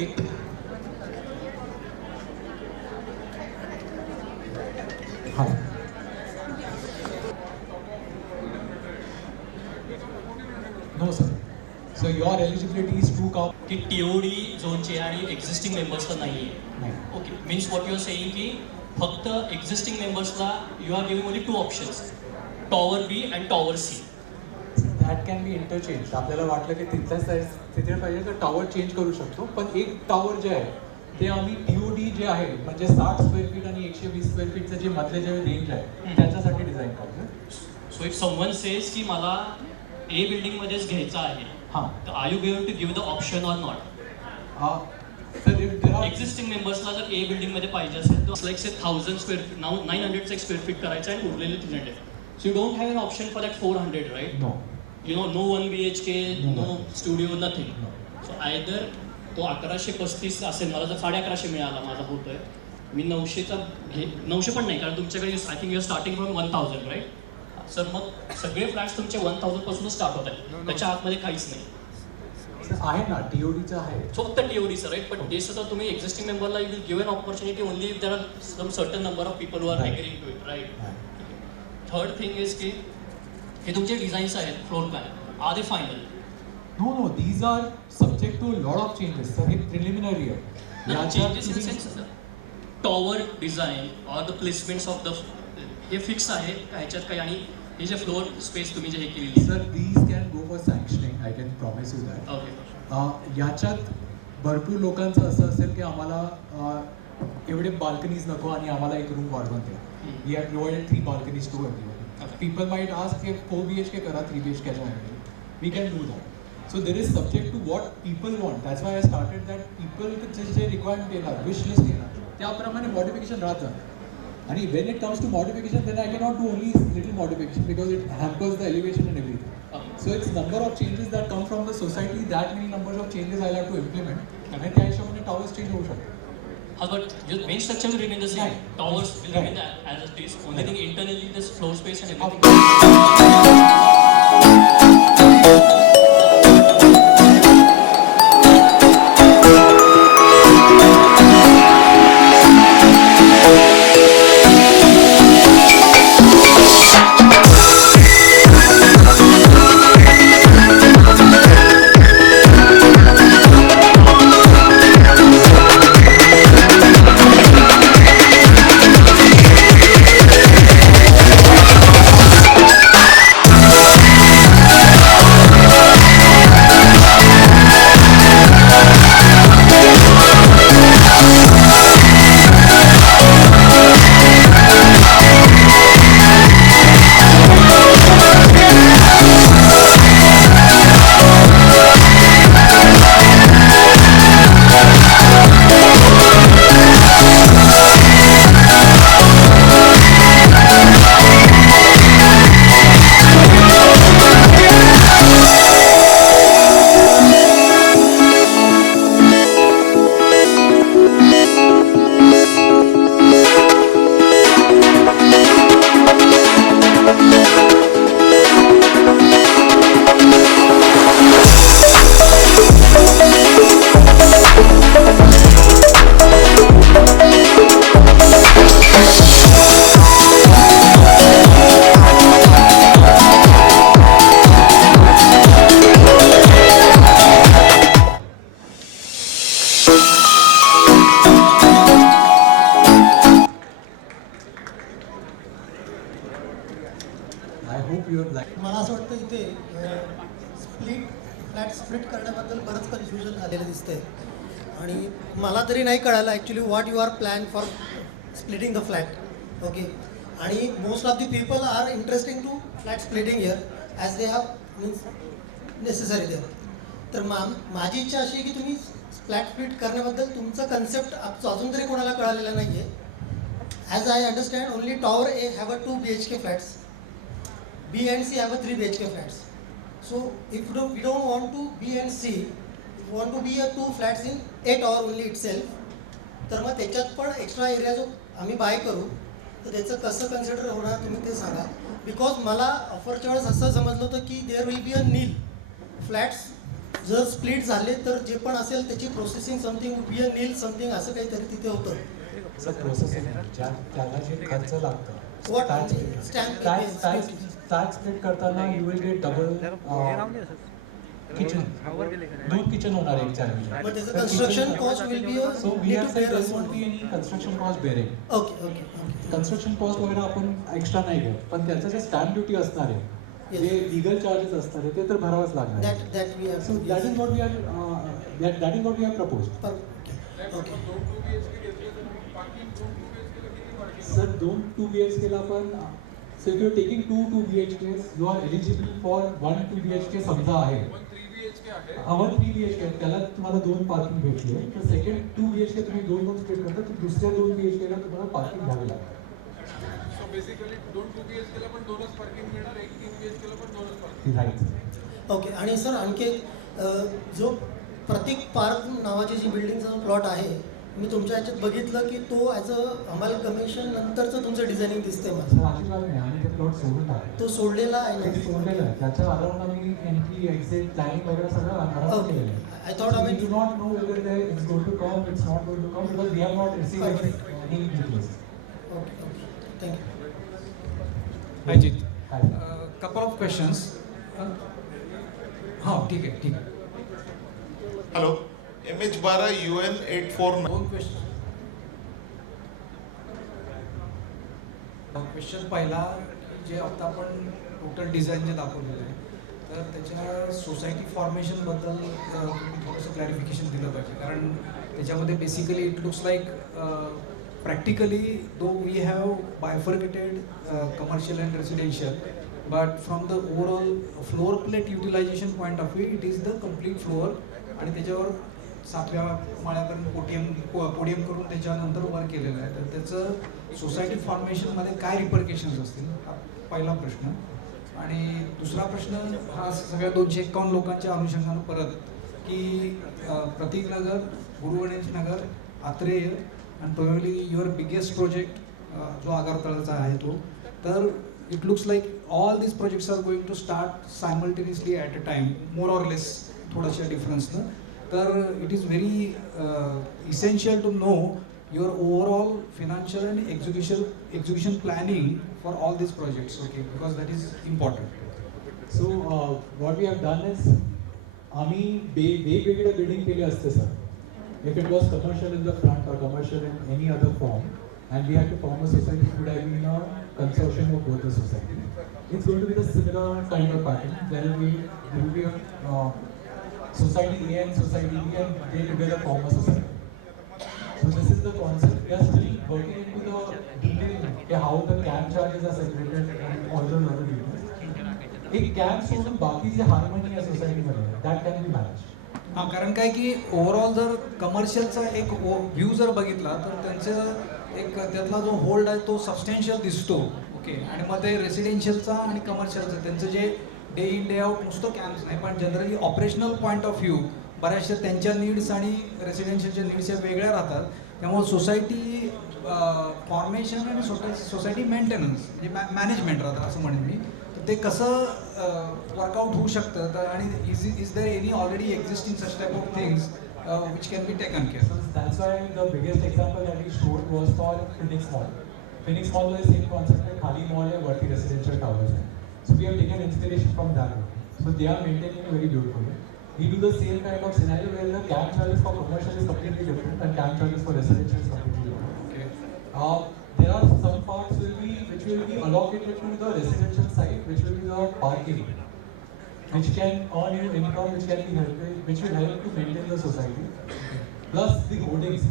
एक हां no sir. So your eligibility is to come. की TOD झोनची आणि एक्झिस्टिंग मेंबर्सला नाही आहे. नाही. Okay, means what you are saying की फक्त एक्झिस्टिंग मेंबर्सला you are giving only 2 options, tower B and tower C. That can be interchange. आपल्याला वाटलं की तिथल्या साईज तिथे पाहिजे तर टॉवर चेंज करू शकतो. पण एक टॉवर जे आहे ते आम्ही TOD जे आहे म्हणजे 60 स्क्वेअर फीट आणि 120 स्क्वेअर फीटचं जे मधले जे रेंज आहे त्याच्यासाठी डिझाईन करतो. सो इफ समवन सेज की मला A बिल्डिंगमध्येच घ्यायचं आहे, हां तर are you going to give the option or not? Sir if there are existing मेंबर्सला जर A बिल्डिंगमध्ये पाहिजे असेल तर like say 1000 square feet, now 900 square feet करायचं आणि उरलेले 300. So you don't have an option for that 400, right? No. You know, no 1 BHK, No. No studio, nothing. So either तो 1135 असेल, मला जर 1150 मिळाला माझा होतोय, मी 900चा 900 पण नाही, कारण तुमच्याकडे I think you starting from 1000, right? Sir मग सगळे फ्लॅट्स तुमचे 1000 पासूनच स्टार्ट होत आहेत, त्याच्या आतमध्ये काहीच नाही. आहे ना TODचं आहे. सो फक्त TOD सर, राईट? पण ते सुद्धा तुम्ही एक्झिस्टिंग मेंबरला you will give an opportunity only if there are some certain number of people who are Right. Agreeing to it, right? Third thing is की हे तुमचे डिझाईन्स आहेत, floor plan, are they final? No, these are subject to a lot of changes. Sir, हे preliminary आहे. Changes in sense tower design or the placements of the हे fix आहे ह्याच्यात काही, आणि हे जे फ्लोअर स्पेस तुम्ही जे हे केलेली? Sir, these can go for sanctioning. I can promise you that. Okay. याच्यात भरपूर लोकांचं असं असेल की आम्हाला एवढे बाल्कनीज नको आणि आम्हाला एक रूम वाढवून द्या. We have provided 3 balconies to everyone. People might ask की 4 BHK करा, 3 BHK आहे. We can do that. So there is subject to what people want. That's why I started that people जे requirement येणार, wish list येणार, त्याप्रमाणे modification राहत जाणार. आणि when it comes to modification, then I cannot do only little modification because it hampers the elevation and everything. So it's number of changes that come from the society, that many numbers of changes I'll have to implement. आणि त्या हिशोबाने towers change होऊ शकतात. but your main structure will remain the same. Right. Towers will Right. remain as it is. Only Right. thing internally, this floor space and Of everything. I hope you have liked. मला असं वाटतं इथे flat split करण्याबद्दल बरंच confusion झालेलं दिसतंय आणि मला तरी नाही कळालं actually what you are plan for splitting the flat okay आणि most of the people are interesting to flat splitting here as they have means necessary there तर माझी इच्छा अशी आहे की तुम्ही फ्लॅट स्प्लिट करण्याबद्दल तुमचं कन्सेप्ट अजून तरी कोणाला कळालेलं नाही आहे as I understand only tower A have a 2 BHK flats B and C have a 3 BHK flats. So if we don't want to B and C, we want to be a 2 flats in a tower only itself. तर मग त्याच्यात पण extra area जो आम्ही bye करू तर त्याचं कसं कन्सिडर होणार तुम्ही ते सांगा बिकॉज मला ऑफरच्या वेळेस असं समजलं होतं की there will be a nil flats जर स्प्लिट झाले तर जे पण असेल त्याची processing something be a nil something असं काहीतरी तिथे होतं प्रोसेसिंग त्याला जे खर्च लागतं What? स्टॅक स्प्लिट करताना you will get double kitchen 2 kitchen होणार एक But there's a construction cost will be a so we need are to said bear there won't be any construction cost bearing okay okay okay construction cost वगैरे आपण extra नाही घेत पण त्याचं जे stamp duty असणार आहे Yes. जे लिगल चार्जेस असणार आहे ते तर भरावंच लागणार आहे that we have so to that is what we are that is what we have proposed okay sir 2 BHK ला पण so if you are taking 2 BHK you are eligible for 1 2 BHK समजा आहे 1 3 BHK त्याला तुम्हाला 2 parking भेटले तर second 2 BHK तुम्ही 2 split करता तर दुसऱ्या 2 BHK ला तुम्हाला पार्किंग घ्यावी लागते बेसिकली 2 BHK ला पण 2च पार्किंग मिळणार 1 3 BHK ला पण 2च पार्किंग राईट ओके आणि सर आणखी एक, जो प्रतीक पार्क नावाची जी बिल्डिंगचा जो प्लॉट आहे मी तुमच्या ह्याच्यात बघितलं की तो ॲज अ आम्हाला कमिशन नंतरचं तुमचं डिझायनिंग दिसतंय मला सर अजिबात नाही आम्ही ते प्लॉट सोडून टाकले तो सोडलेला आहे ते सोडलेलं आहे त्याच्या अराउंड आम्ही एंट्री एक्झिट प्लॅनिंग वगैरे सगळं अराउंड ओके केलेलं आहे आय थॉट आम्ही we do not know whether there it's going to come, it's not going to come because we have not received any details. Okay okay thank you Hi, Jit. Hi. Couple of questions. हाँ ठीक है hello MH12 UN 849 दोन question question पहिला जे आता आपण total design जे दाखवलेलं आहे तर त्याच्या सोसायटी फॉर्मेशनबद्दल तुम्ही थोडंसं क्लॅरिफिकेशन दिलं पाहिजे कारण त्याच्यामध्ये basically it looks like practically though we have bifurcated commercial and residential but from the overall floor plate utilization point of view it is the complete floor आणि त्याच्यावर 7व्या माळ्यापर्यंत पोडियम करून त्याच्यानंतर वर केलेलं आहे तर त्याचं सोसायटी फॉर्मेशनमध्ये काय रिपरकेशन्स असतील हा पहिला प्रश्न आणि दुसरा प्रश्न हा सगळ्या 251 लोकांच्या अनुषंगानं परत की Pratik Nagar Guru Ganesh Nagar Atreya and probably your biggest project जो आगारतळाचा आहे तो, तर it looks like all these projects are going to start simultaneously at a time, more or less थोड्याशा डिफरन्सनं. तर it is very essential to know your overall financial and execution planning for all these projects, okay, because that is important. So what we have done is आम्ही वेगवेगळे building केले असते sir. If it was commercial in the front or commercial in any other form and we had to form a society, it would have been a consortium of both the society. It's going to be the similar kind of pattern. There will be a society A and society B and they together form a society. So this is the concept. We are still working into the detail how the camp charges are separated and all those other details. एक camp सोडून बाकी जे harmony आहे सोसायटीमध्ये that can B manage. हां, कारण काय की ओव्हरऑल जर कमर्शियलचा एक व्ह्यू जर बघितला तर त्यांचं एक त्यातला जो होल्ड आहे तो सबस्टॅन्शियल दिसतो, ओके. आणि मग ते रेसिडेन्शियलचा आणि कमर्शियलचं त्यांचं जे डे इन डे आउट नुसतं कॅम्प्स नाही, पण generally operational point of view बऱ्याचशा त्यांच्या नीड्स आणि रेसिडेन्शियलच्या नीड्स या वेगळ्या राहतात. त्यामुळे सोसायटी फॉर्मेशन आणि सोसायटी मेंटेनन्स म्हणजे मॅनेजमेंट राहतं असं म्हणेन मी. तर ते कसं वर्कआउट होऊ शकतं तर आणि is there any already existing such type of things which can be taken care. That's why the biggest example that we showed was for Phoenix Mall. Phoenix Mall was the same concept like खाली mall है, वर्ती residential towers है. So we have taken inspiration from that. So they are maintaining it very beautifully. We do the same kind of scenario where the camp charges for commercial is completely different and camp charges for residential is completely different. Okay. There are some parts which will be allocated to the residential side, which will be the parking, which can earn you income, which will help to maintain the society. Plus the hoardings.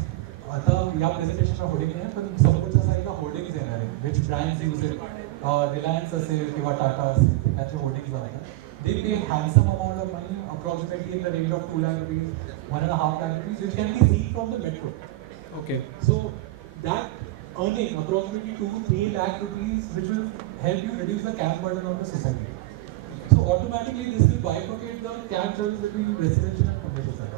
आता या प्रेझेंटेशनला hoarding नाही पण समोरच्या साईडला hoardings येणार आहे which brands use it. Reliance असेल किंवा टाटा असेल त्याचे होर्डिंग्स आहेत. They pay handsome amount of money, approximately in the range of 2 lakh rupees, 1.5 lakh rupees, which can be seen from the metro. Okay. So that earning approximately 2-3 lakh rupees, which will help you reduce the camp burden on the society. So automatically this will bifurcate the camp charges between residential and commercial side.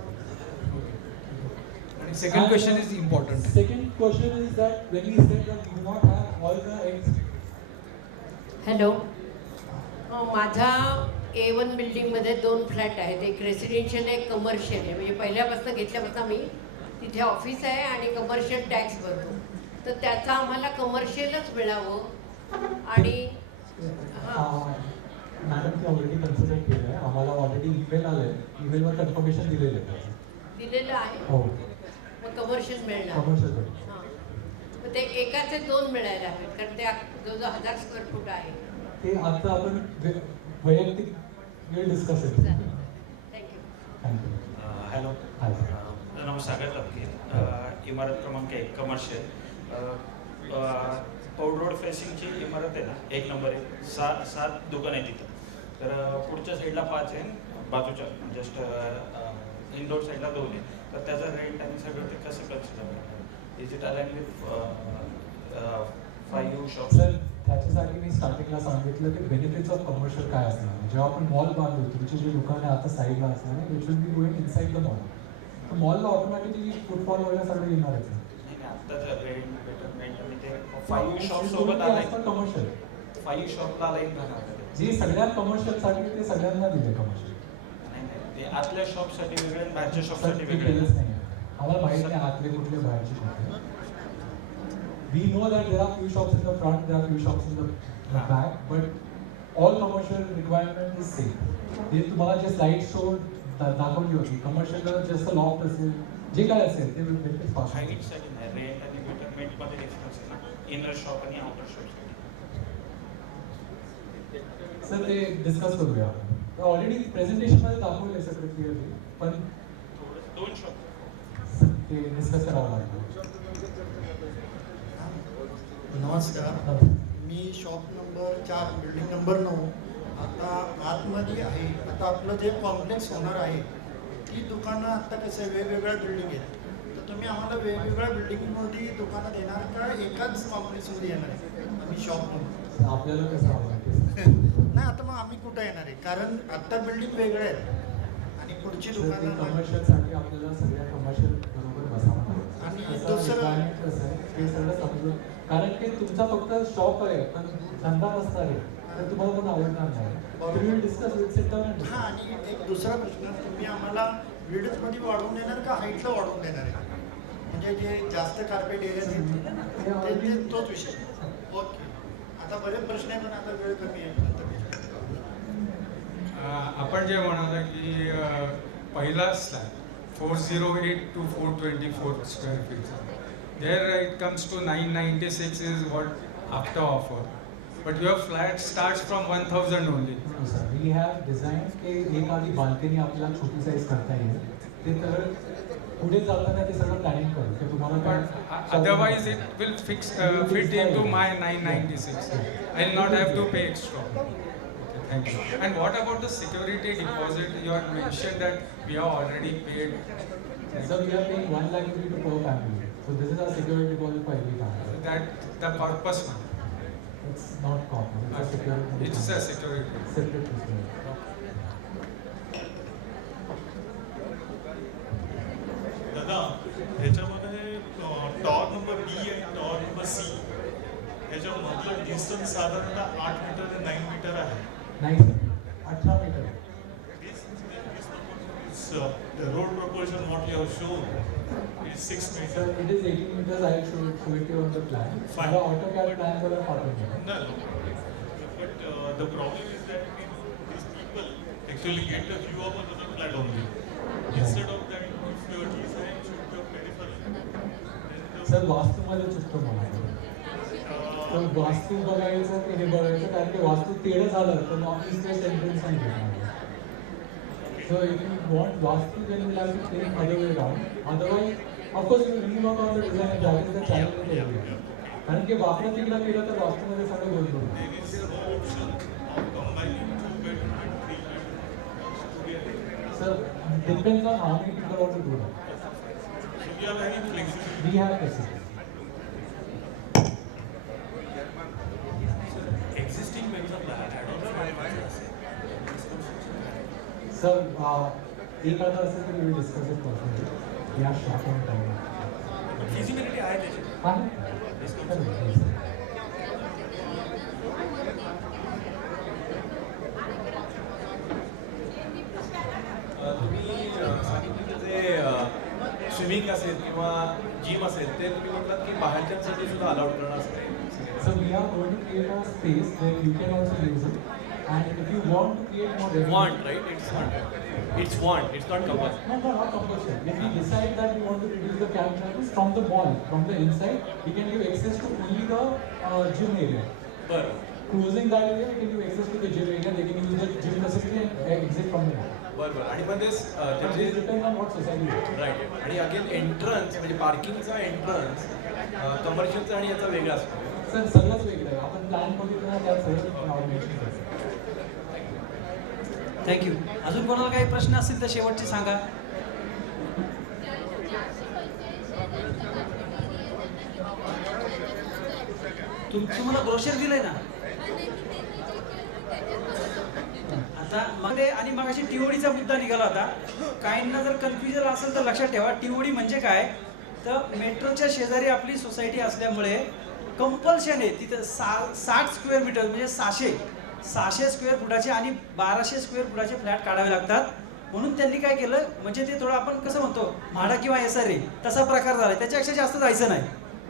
And second question is important. Second question is that when we said that we do not have all the eggs. Hello, माझ्या A1 बिल्डिंगमध्ये 2 flat आहेत. एक residential एक commercial आहे. म्हणजे पहिल्यापासून घेतल्यापासून मी तिथे ऑफिस आहे आणि कमर्शियल टॅक्स भरतो. तर त्याचा आम्हाला कमर्शियलच मिळावं आणि मॅडमने ऑलरेडी कन्सिडर केलं आहे. आम्हाला ऑलरेडी ईमेल आलं आहे. ईमेलवर कन्फर्मेशन दिलेलं आहे. हो, मग कमर्शियल मिळणार. कमर्शियल हां, मग ते एकाचे 2 मिळायला हवेत कारण ते जवळजवळ 1000 स्क्वेअर फूट आहे. ते आता आपण वैयक्तिक वेळ डिस्कस आहे. थँक्यू. हॅलो, माझं नाव सागर तपके. इमारत क्रमांक 1 कमर्शियल पौड रोड फेसिंगची इमारत आहे ना, 1 नंबर आहे. 7 दुकान आहे तिथं. तर पुढच्या साईडला 5 आहे, बाजूच्या जस्ट इनडोर साईडला 2 आहे. तर त्याचं रेंट आणि सगळं ते कसं consider is it align with 5 shops? त्याच्यासाठी मी स्टार्टिंगला सांगितलं की बेनिफिट्स ऑफ कमर्शियल काय असणार. जेव्हा आपण मॉल बांधतो तुमची जी दुकानं आता साईडला असणार आहे which will be going inside the mall. तर मॉलला ऑटोमॅटिकली फुटफॉल वगैरे सगळं येणारच आहे. आत्ताच रेंट बेटरमेंट आणि ते 5 शॉप सोबत आलाय. कमर्शियल 5 शॉपला अलाइन राहणार जे सगळ्या कमर्शियलसाठी ते सगळ्यांना दिले कमर्शियल. नाही ते आतल्या शॉपसाठी वेगळे आणि बाहेरच्या शॉपसाठी वेगळे. केलंच नाही आम्हाला माहिती नाही आतले कुठले बाहेरचे कुठले. We know that there are few shops in the front, there are few shops in the back, but all commercial requirement is same. ते तुम्हाला जे स्लाइड शो दाखवली होती कमर्शियलला जसं लॉफ्ट असेल जे काय असेल ते बेनिफिट पास. हाईटसाठी नाही, रेंट आणि बेटरमेंटमध्ये डिफरन्स आहे ना, इनर शॉप आणि आउटर शॉपसाठी. सर ते डिस्कस करूया. ऑलरेडी प्रेझेंटेशनमध्ये दाखवले सगळे क्लिअरली पण 2 शॉप ते डिस्कस करावं लागेल. नमस्कार, मी शॉप नंबर 4 बिल्डिंग नंबर 9 आता आतमध्ये आहे. आता आपलं जे कॉम्प्लेक्स होणार आहे ती दुकानं आत्ता कसं आहे वेगवेगळ्या बिल्डिंग आहेत. तर तुम्ही आम्हाला वेगवेगळ्या बिल्डिंगमध्ये दुकानं देणार का एकाच कॉम्प्लेक्समध्ये येणार आहे आम्ही शॉपमध्ये? आपल्याला कसं आवडतं नाही, आता मग आम्ही कुठं येणार आहे कारण आत्ता बिल्डिंग वेगळ्या आहेत आणि पुढची दुकानं कमर्शियलसाठी आपल्याला सगळ्या कमर्शियल बरोबर बसावं लागेल. आणि कसं दुसरं requirement कसं आहे ते सगळं समजून, कारण की तुमचा फक्त शॉप आहे पण धंदा नसणार आहे तर तुम्हाला पण आवडणार नाही. तुम्ही डिस्कस विथ सिट डाऊन. हां, आणि एक दुसरा प्रश्न, तुम्ही आम्हाला विड्थमध्ये वाढवून देणार का हाईटला वाढवून देणार आहे? म्हणजे जे जास्त कार्पेट एरिया ते तोच विषय. ओके, आता बरेच प्रश्न आहे पण आता वेळ कमी आहे. आपण जे म्हणाला की पहिला slab 408 to 424 square feet. There it comes to 996 is what after offer. But your flat starts from 1000 only. No sir, we have designed की एक आधी बाल्कनी आपल्याला छोटी साईज करता येईल. ते तर पुढे चालताना ते सगळं प्लॅनिंग करू की तुम्हाला But otherwise it will fit into my 996. I'll not have to pay extra. Thank you. And what about the security deposit? You had mentioned that we have already paid. So we are paying 1 lakh rupees per family. So this is our security deposit for every family. That the purpose one. It's not common. It's a security. It's a security. Separate security. दादा, ह्याच्यामध्ये Tor number B आणि tower number C ह्याच्यामधलं distance साधारणतः 8 metre आणि 9 metre आहे. नाही sir, 18 metre. The road proportion what you have shown is 6 Sir, meters. it is 18 meters. I will show it on the plan. Fine. The AutoCAD plan will have 40 meters. No, but the problem is that these people actually get the view of another flat only. Instead of that, if your design should be peripheral, sir वास्तूमध्ये चुकतो मला. तर वास्तू बघायचं की हे बघायचं, कारण की वास्तू तेढं झालं तर ऑफिस स्पेस एंट्रन्स नाही भेटणार. So if you want Vastu, then you will have to think other way around. Otherwise, of course, you will rework on the design and that is the challenge with everyone. कारण की वाकडं तिकडं केलं तर वास्तूमध्ये सगळं गोंधळ होईल. Sir, depends on how many people want to do that. so we are very flexible. We have facilities. Existing member flat, I don't know. Sir, एक अर्धा असेल तर we will discuss it personally. We are short on time. Feasibility आहे त्याची. आहे. तुम्ही सांगितलं जे स्विमिंग असेल किंवा जिम असेल ते तुम्ही म्हटलात की बाहेरच्यांसाठी सुद्धा अलाउड करणार असं. So we are going to create a space where you can also use it. And if you want to create more revenue, Want, right? It's want. It's not compulsory. No, not compulsory. If we decide that we want to reduce the cab charges from the mall, from the inside, we can give access to only the gym area. बरं. Closing that area, we can give access to the gym area. They can use the gym facility and exit from the mall. बरं. आणि पण ते It depends on what society is. Right. आणि again entrance म्हणजे पार्किंगचा entrance कमर्शियलचा आणि याचा वेगळा असतो. सर सगळंच वेगळं आहे. आपण प्लॅन बघितलं ना त्यात सगळं मेन्शन करायचं. थँक्यू. अजून कोणाला काही प्रश्न असतील तर शेवटचे सांगा. तुम्हाला ब्रोशर दिलंय ना आता मग ते. आणि मग अशी टीओडीचा मुद्दा निघाला होता. काहींना जर कन्फ्युजन असेल तर लक्षात ठेवा, टीओडी म्हणजे काय तर मेट्रोच्या शेजारी आपली सोसायटी असल्यामुळे कंपल्शन आहे तिथं 60 स्क्वेअर मीटर म्हणजे 600 स्क्वेअर फुटाचे आणि 1200 स्क्वेअर फुटाचे फ्लॅट काढावे लागतात. म्हणून त्यांनी काय केलं म्हणजे ते थोडं आपण कसं म्हणतो म्हाडा किंवा SRA तसा प्रकार झाला. त्याच्यापेक्षा जास्त जायचं नाही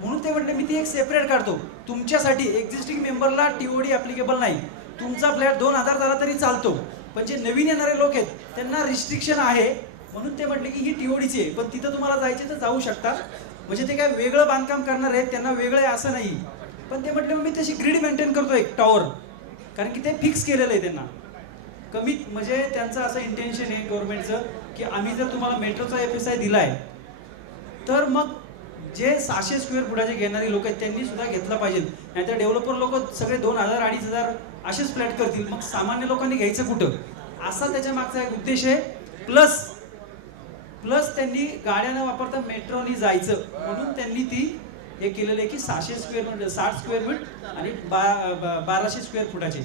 म्हणून ते म्हटले मी ती एक सेपरेट काढतो तुमच्यासाठी. एक्झिस्टिंग मेंबरला टीओडी ॲप्लिकेबल नाही. तुमचा फ्लॅट 2000 झाला तरी चालतो, पण जे नवीन येणारे लोक आहेत त्यांना रिस्ट्रिक्शन आहे. म्हणून ते म्हटले की ही टीओडीची आहे, पण तिथं तुम्हाला जायचे तर जाऊ शकता. म्हणजे ते काय वेगळं बांधकाम करणार आहेत त्यांना वेगळं आहे असं नाही. पण ते म्हटले मी तशी ग्रीड मेंटेन करतो एक टॉवर, कारण की ते फिक्स केलेलं आहे त्यांना. कमीत म्हणजे त्यांचं असं इंटेन्शन आहे गव्हर्नमेंटचं की आम्ही जर तुम्हाला मेट्रोचा FSI दिलाय तर मग जे 600 स्क्वेअर फुटाचे घेणारे लोक आहेत त्यांनी सुद्धा घेतला पाहिजे. नाहीतर डेव्हलपर लोक सगळे 2000-2500 असेच फ्लॅट करतील, मग सामान्य लोकांनी घ्यायचं कुठं असा त्याच्या मागचा एक उद्देश आहे. प्लस त्यांनी गाड्या न वापरता मेट्रोनी जायचं म्हणून त्यांनी ती हे केलेलं आहे की 600 स्क्वेअर फूट 60 स्क्वेअर फूट आणि 1200 स्क्वेअर फुटाचे.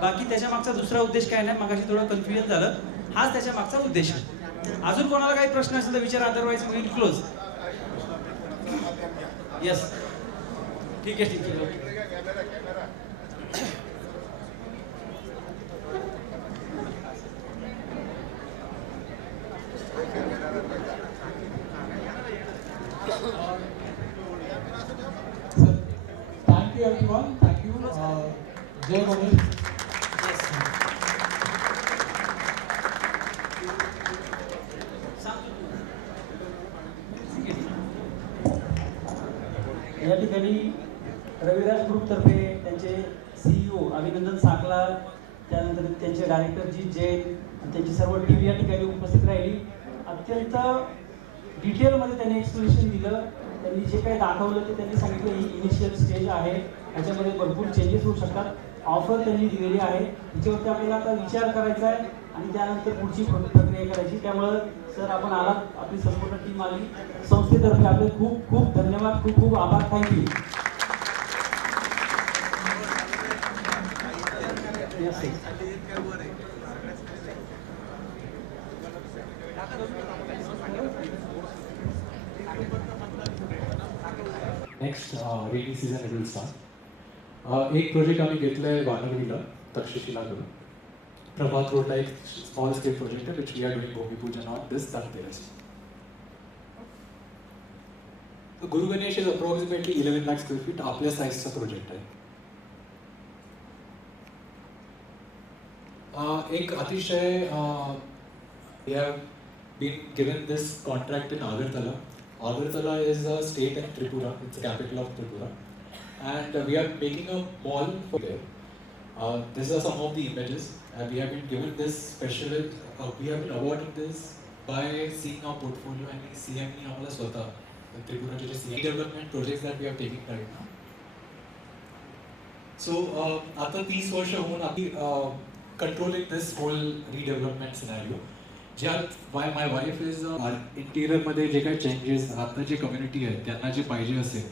बाकी त्याच्या मागचा दुसरा उद्देश काय नाही. मगाशी थोडं कन्फ्युजन झालं, हाच त्याच्या मागचा उद्देश आहे. अजून कोणाला काही प्रश्न असेल तर विचारा, अदरवाईज विल क्लोज. येस, ठीक आहे ठीक आहे. Thank you everyone. Thank you. Jay Ganesh. या ठिकाणी रविराज ग्रुपतर्फे त्यांचे CEO अभिनंदन साकला, त्यानंतर त्यांचे डायरेक्टर जी जैन आणि त्यांची सर्व टीम या ठिकाणी उपस्थित राहिली. अत्यंत डिटेलमध्ये त्यांनी एक्सप्लेनेशन दिलं. त्यांनी जे काही दाखवलं ते त्यांनी सांगितलं ही इनिशियल स्टेज आहे, ह्याच्यामध्ये भरपूर चेंजेस होऊ शकतात. ऑफर त्यांनी दिलेली आहे, त्याच्यावरती आपल्याला आता विचार करायचा आहे आणि त्यानंतर पुढची प्रक्रिया करायची. त्यामुळं सर आपण आलात, आपली संपूर्ण टीम आली, संस्थेतर्फे आपले खूप खूप धन्यवाद, खूप खूप आभार. Thank you. Next rainy season it will start. एक प्रोजेक्ट आम्ही घेतलं आहे वानरवीला तक्षशिलाकडून. प्रभात रोडला एक स्मॉल स्केल प्रोजेक्ट आहे which we are doing bhoomipujan on this Dhanteras. Guru Ganesh is approximately 11 lakh square feet आपल्या साईजचा प्रोजेक्ट आहे. एक अतिशय we have been given this contract in Agartala. Agartala is a state in Tripura, it's the capital of Tripura, and we are making a mall for there. These are some of the images, and we have been given this special, we have been awarded this by seeing our portfolio and CME आम्हाला स्वतः त्रिपुराचे जे CME development projects that we are taking right now. So आता 30 वर्ष होऊन आम्ही controlling this whole redevelopment scenario. ज्यात माय wife is इंटिरियरमध्ये जे काही चेंजेस आता जे कम्युनिटी आहे त्यांना जे पाहिजे असेल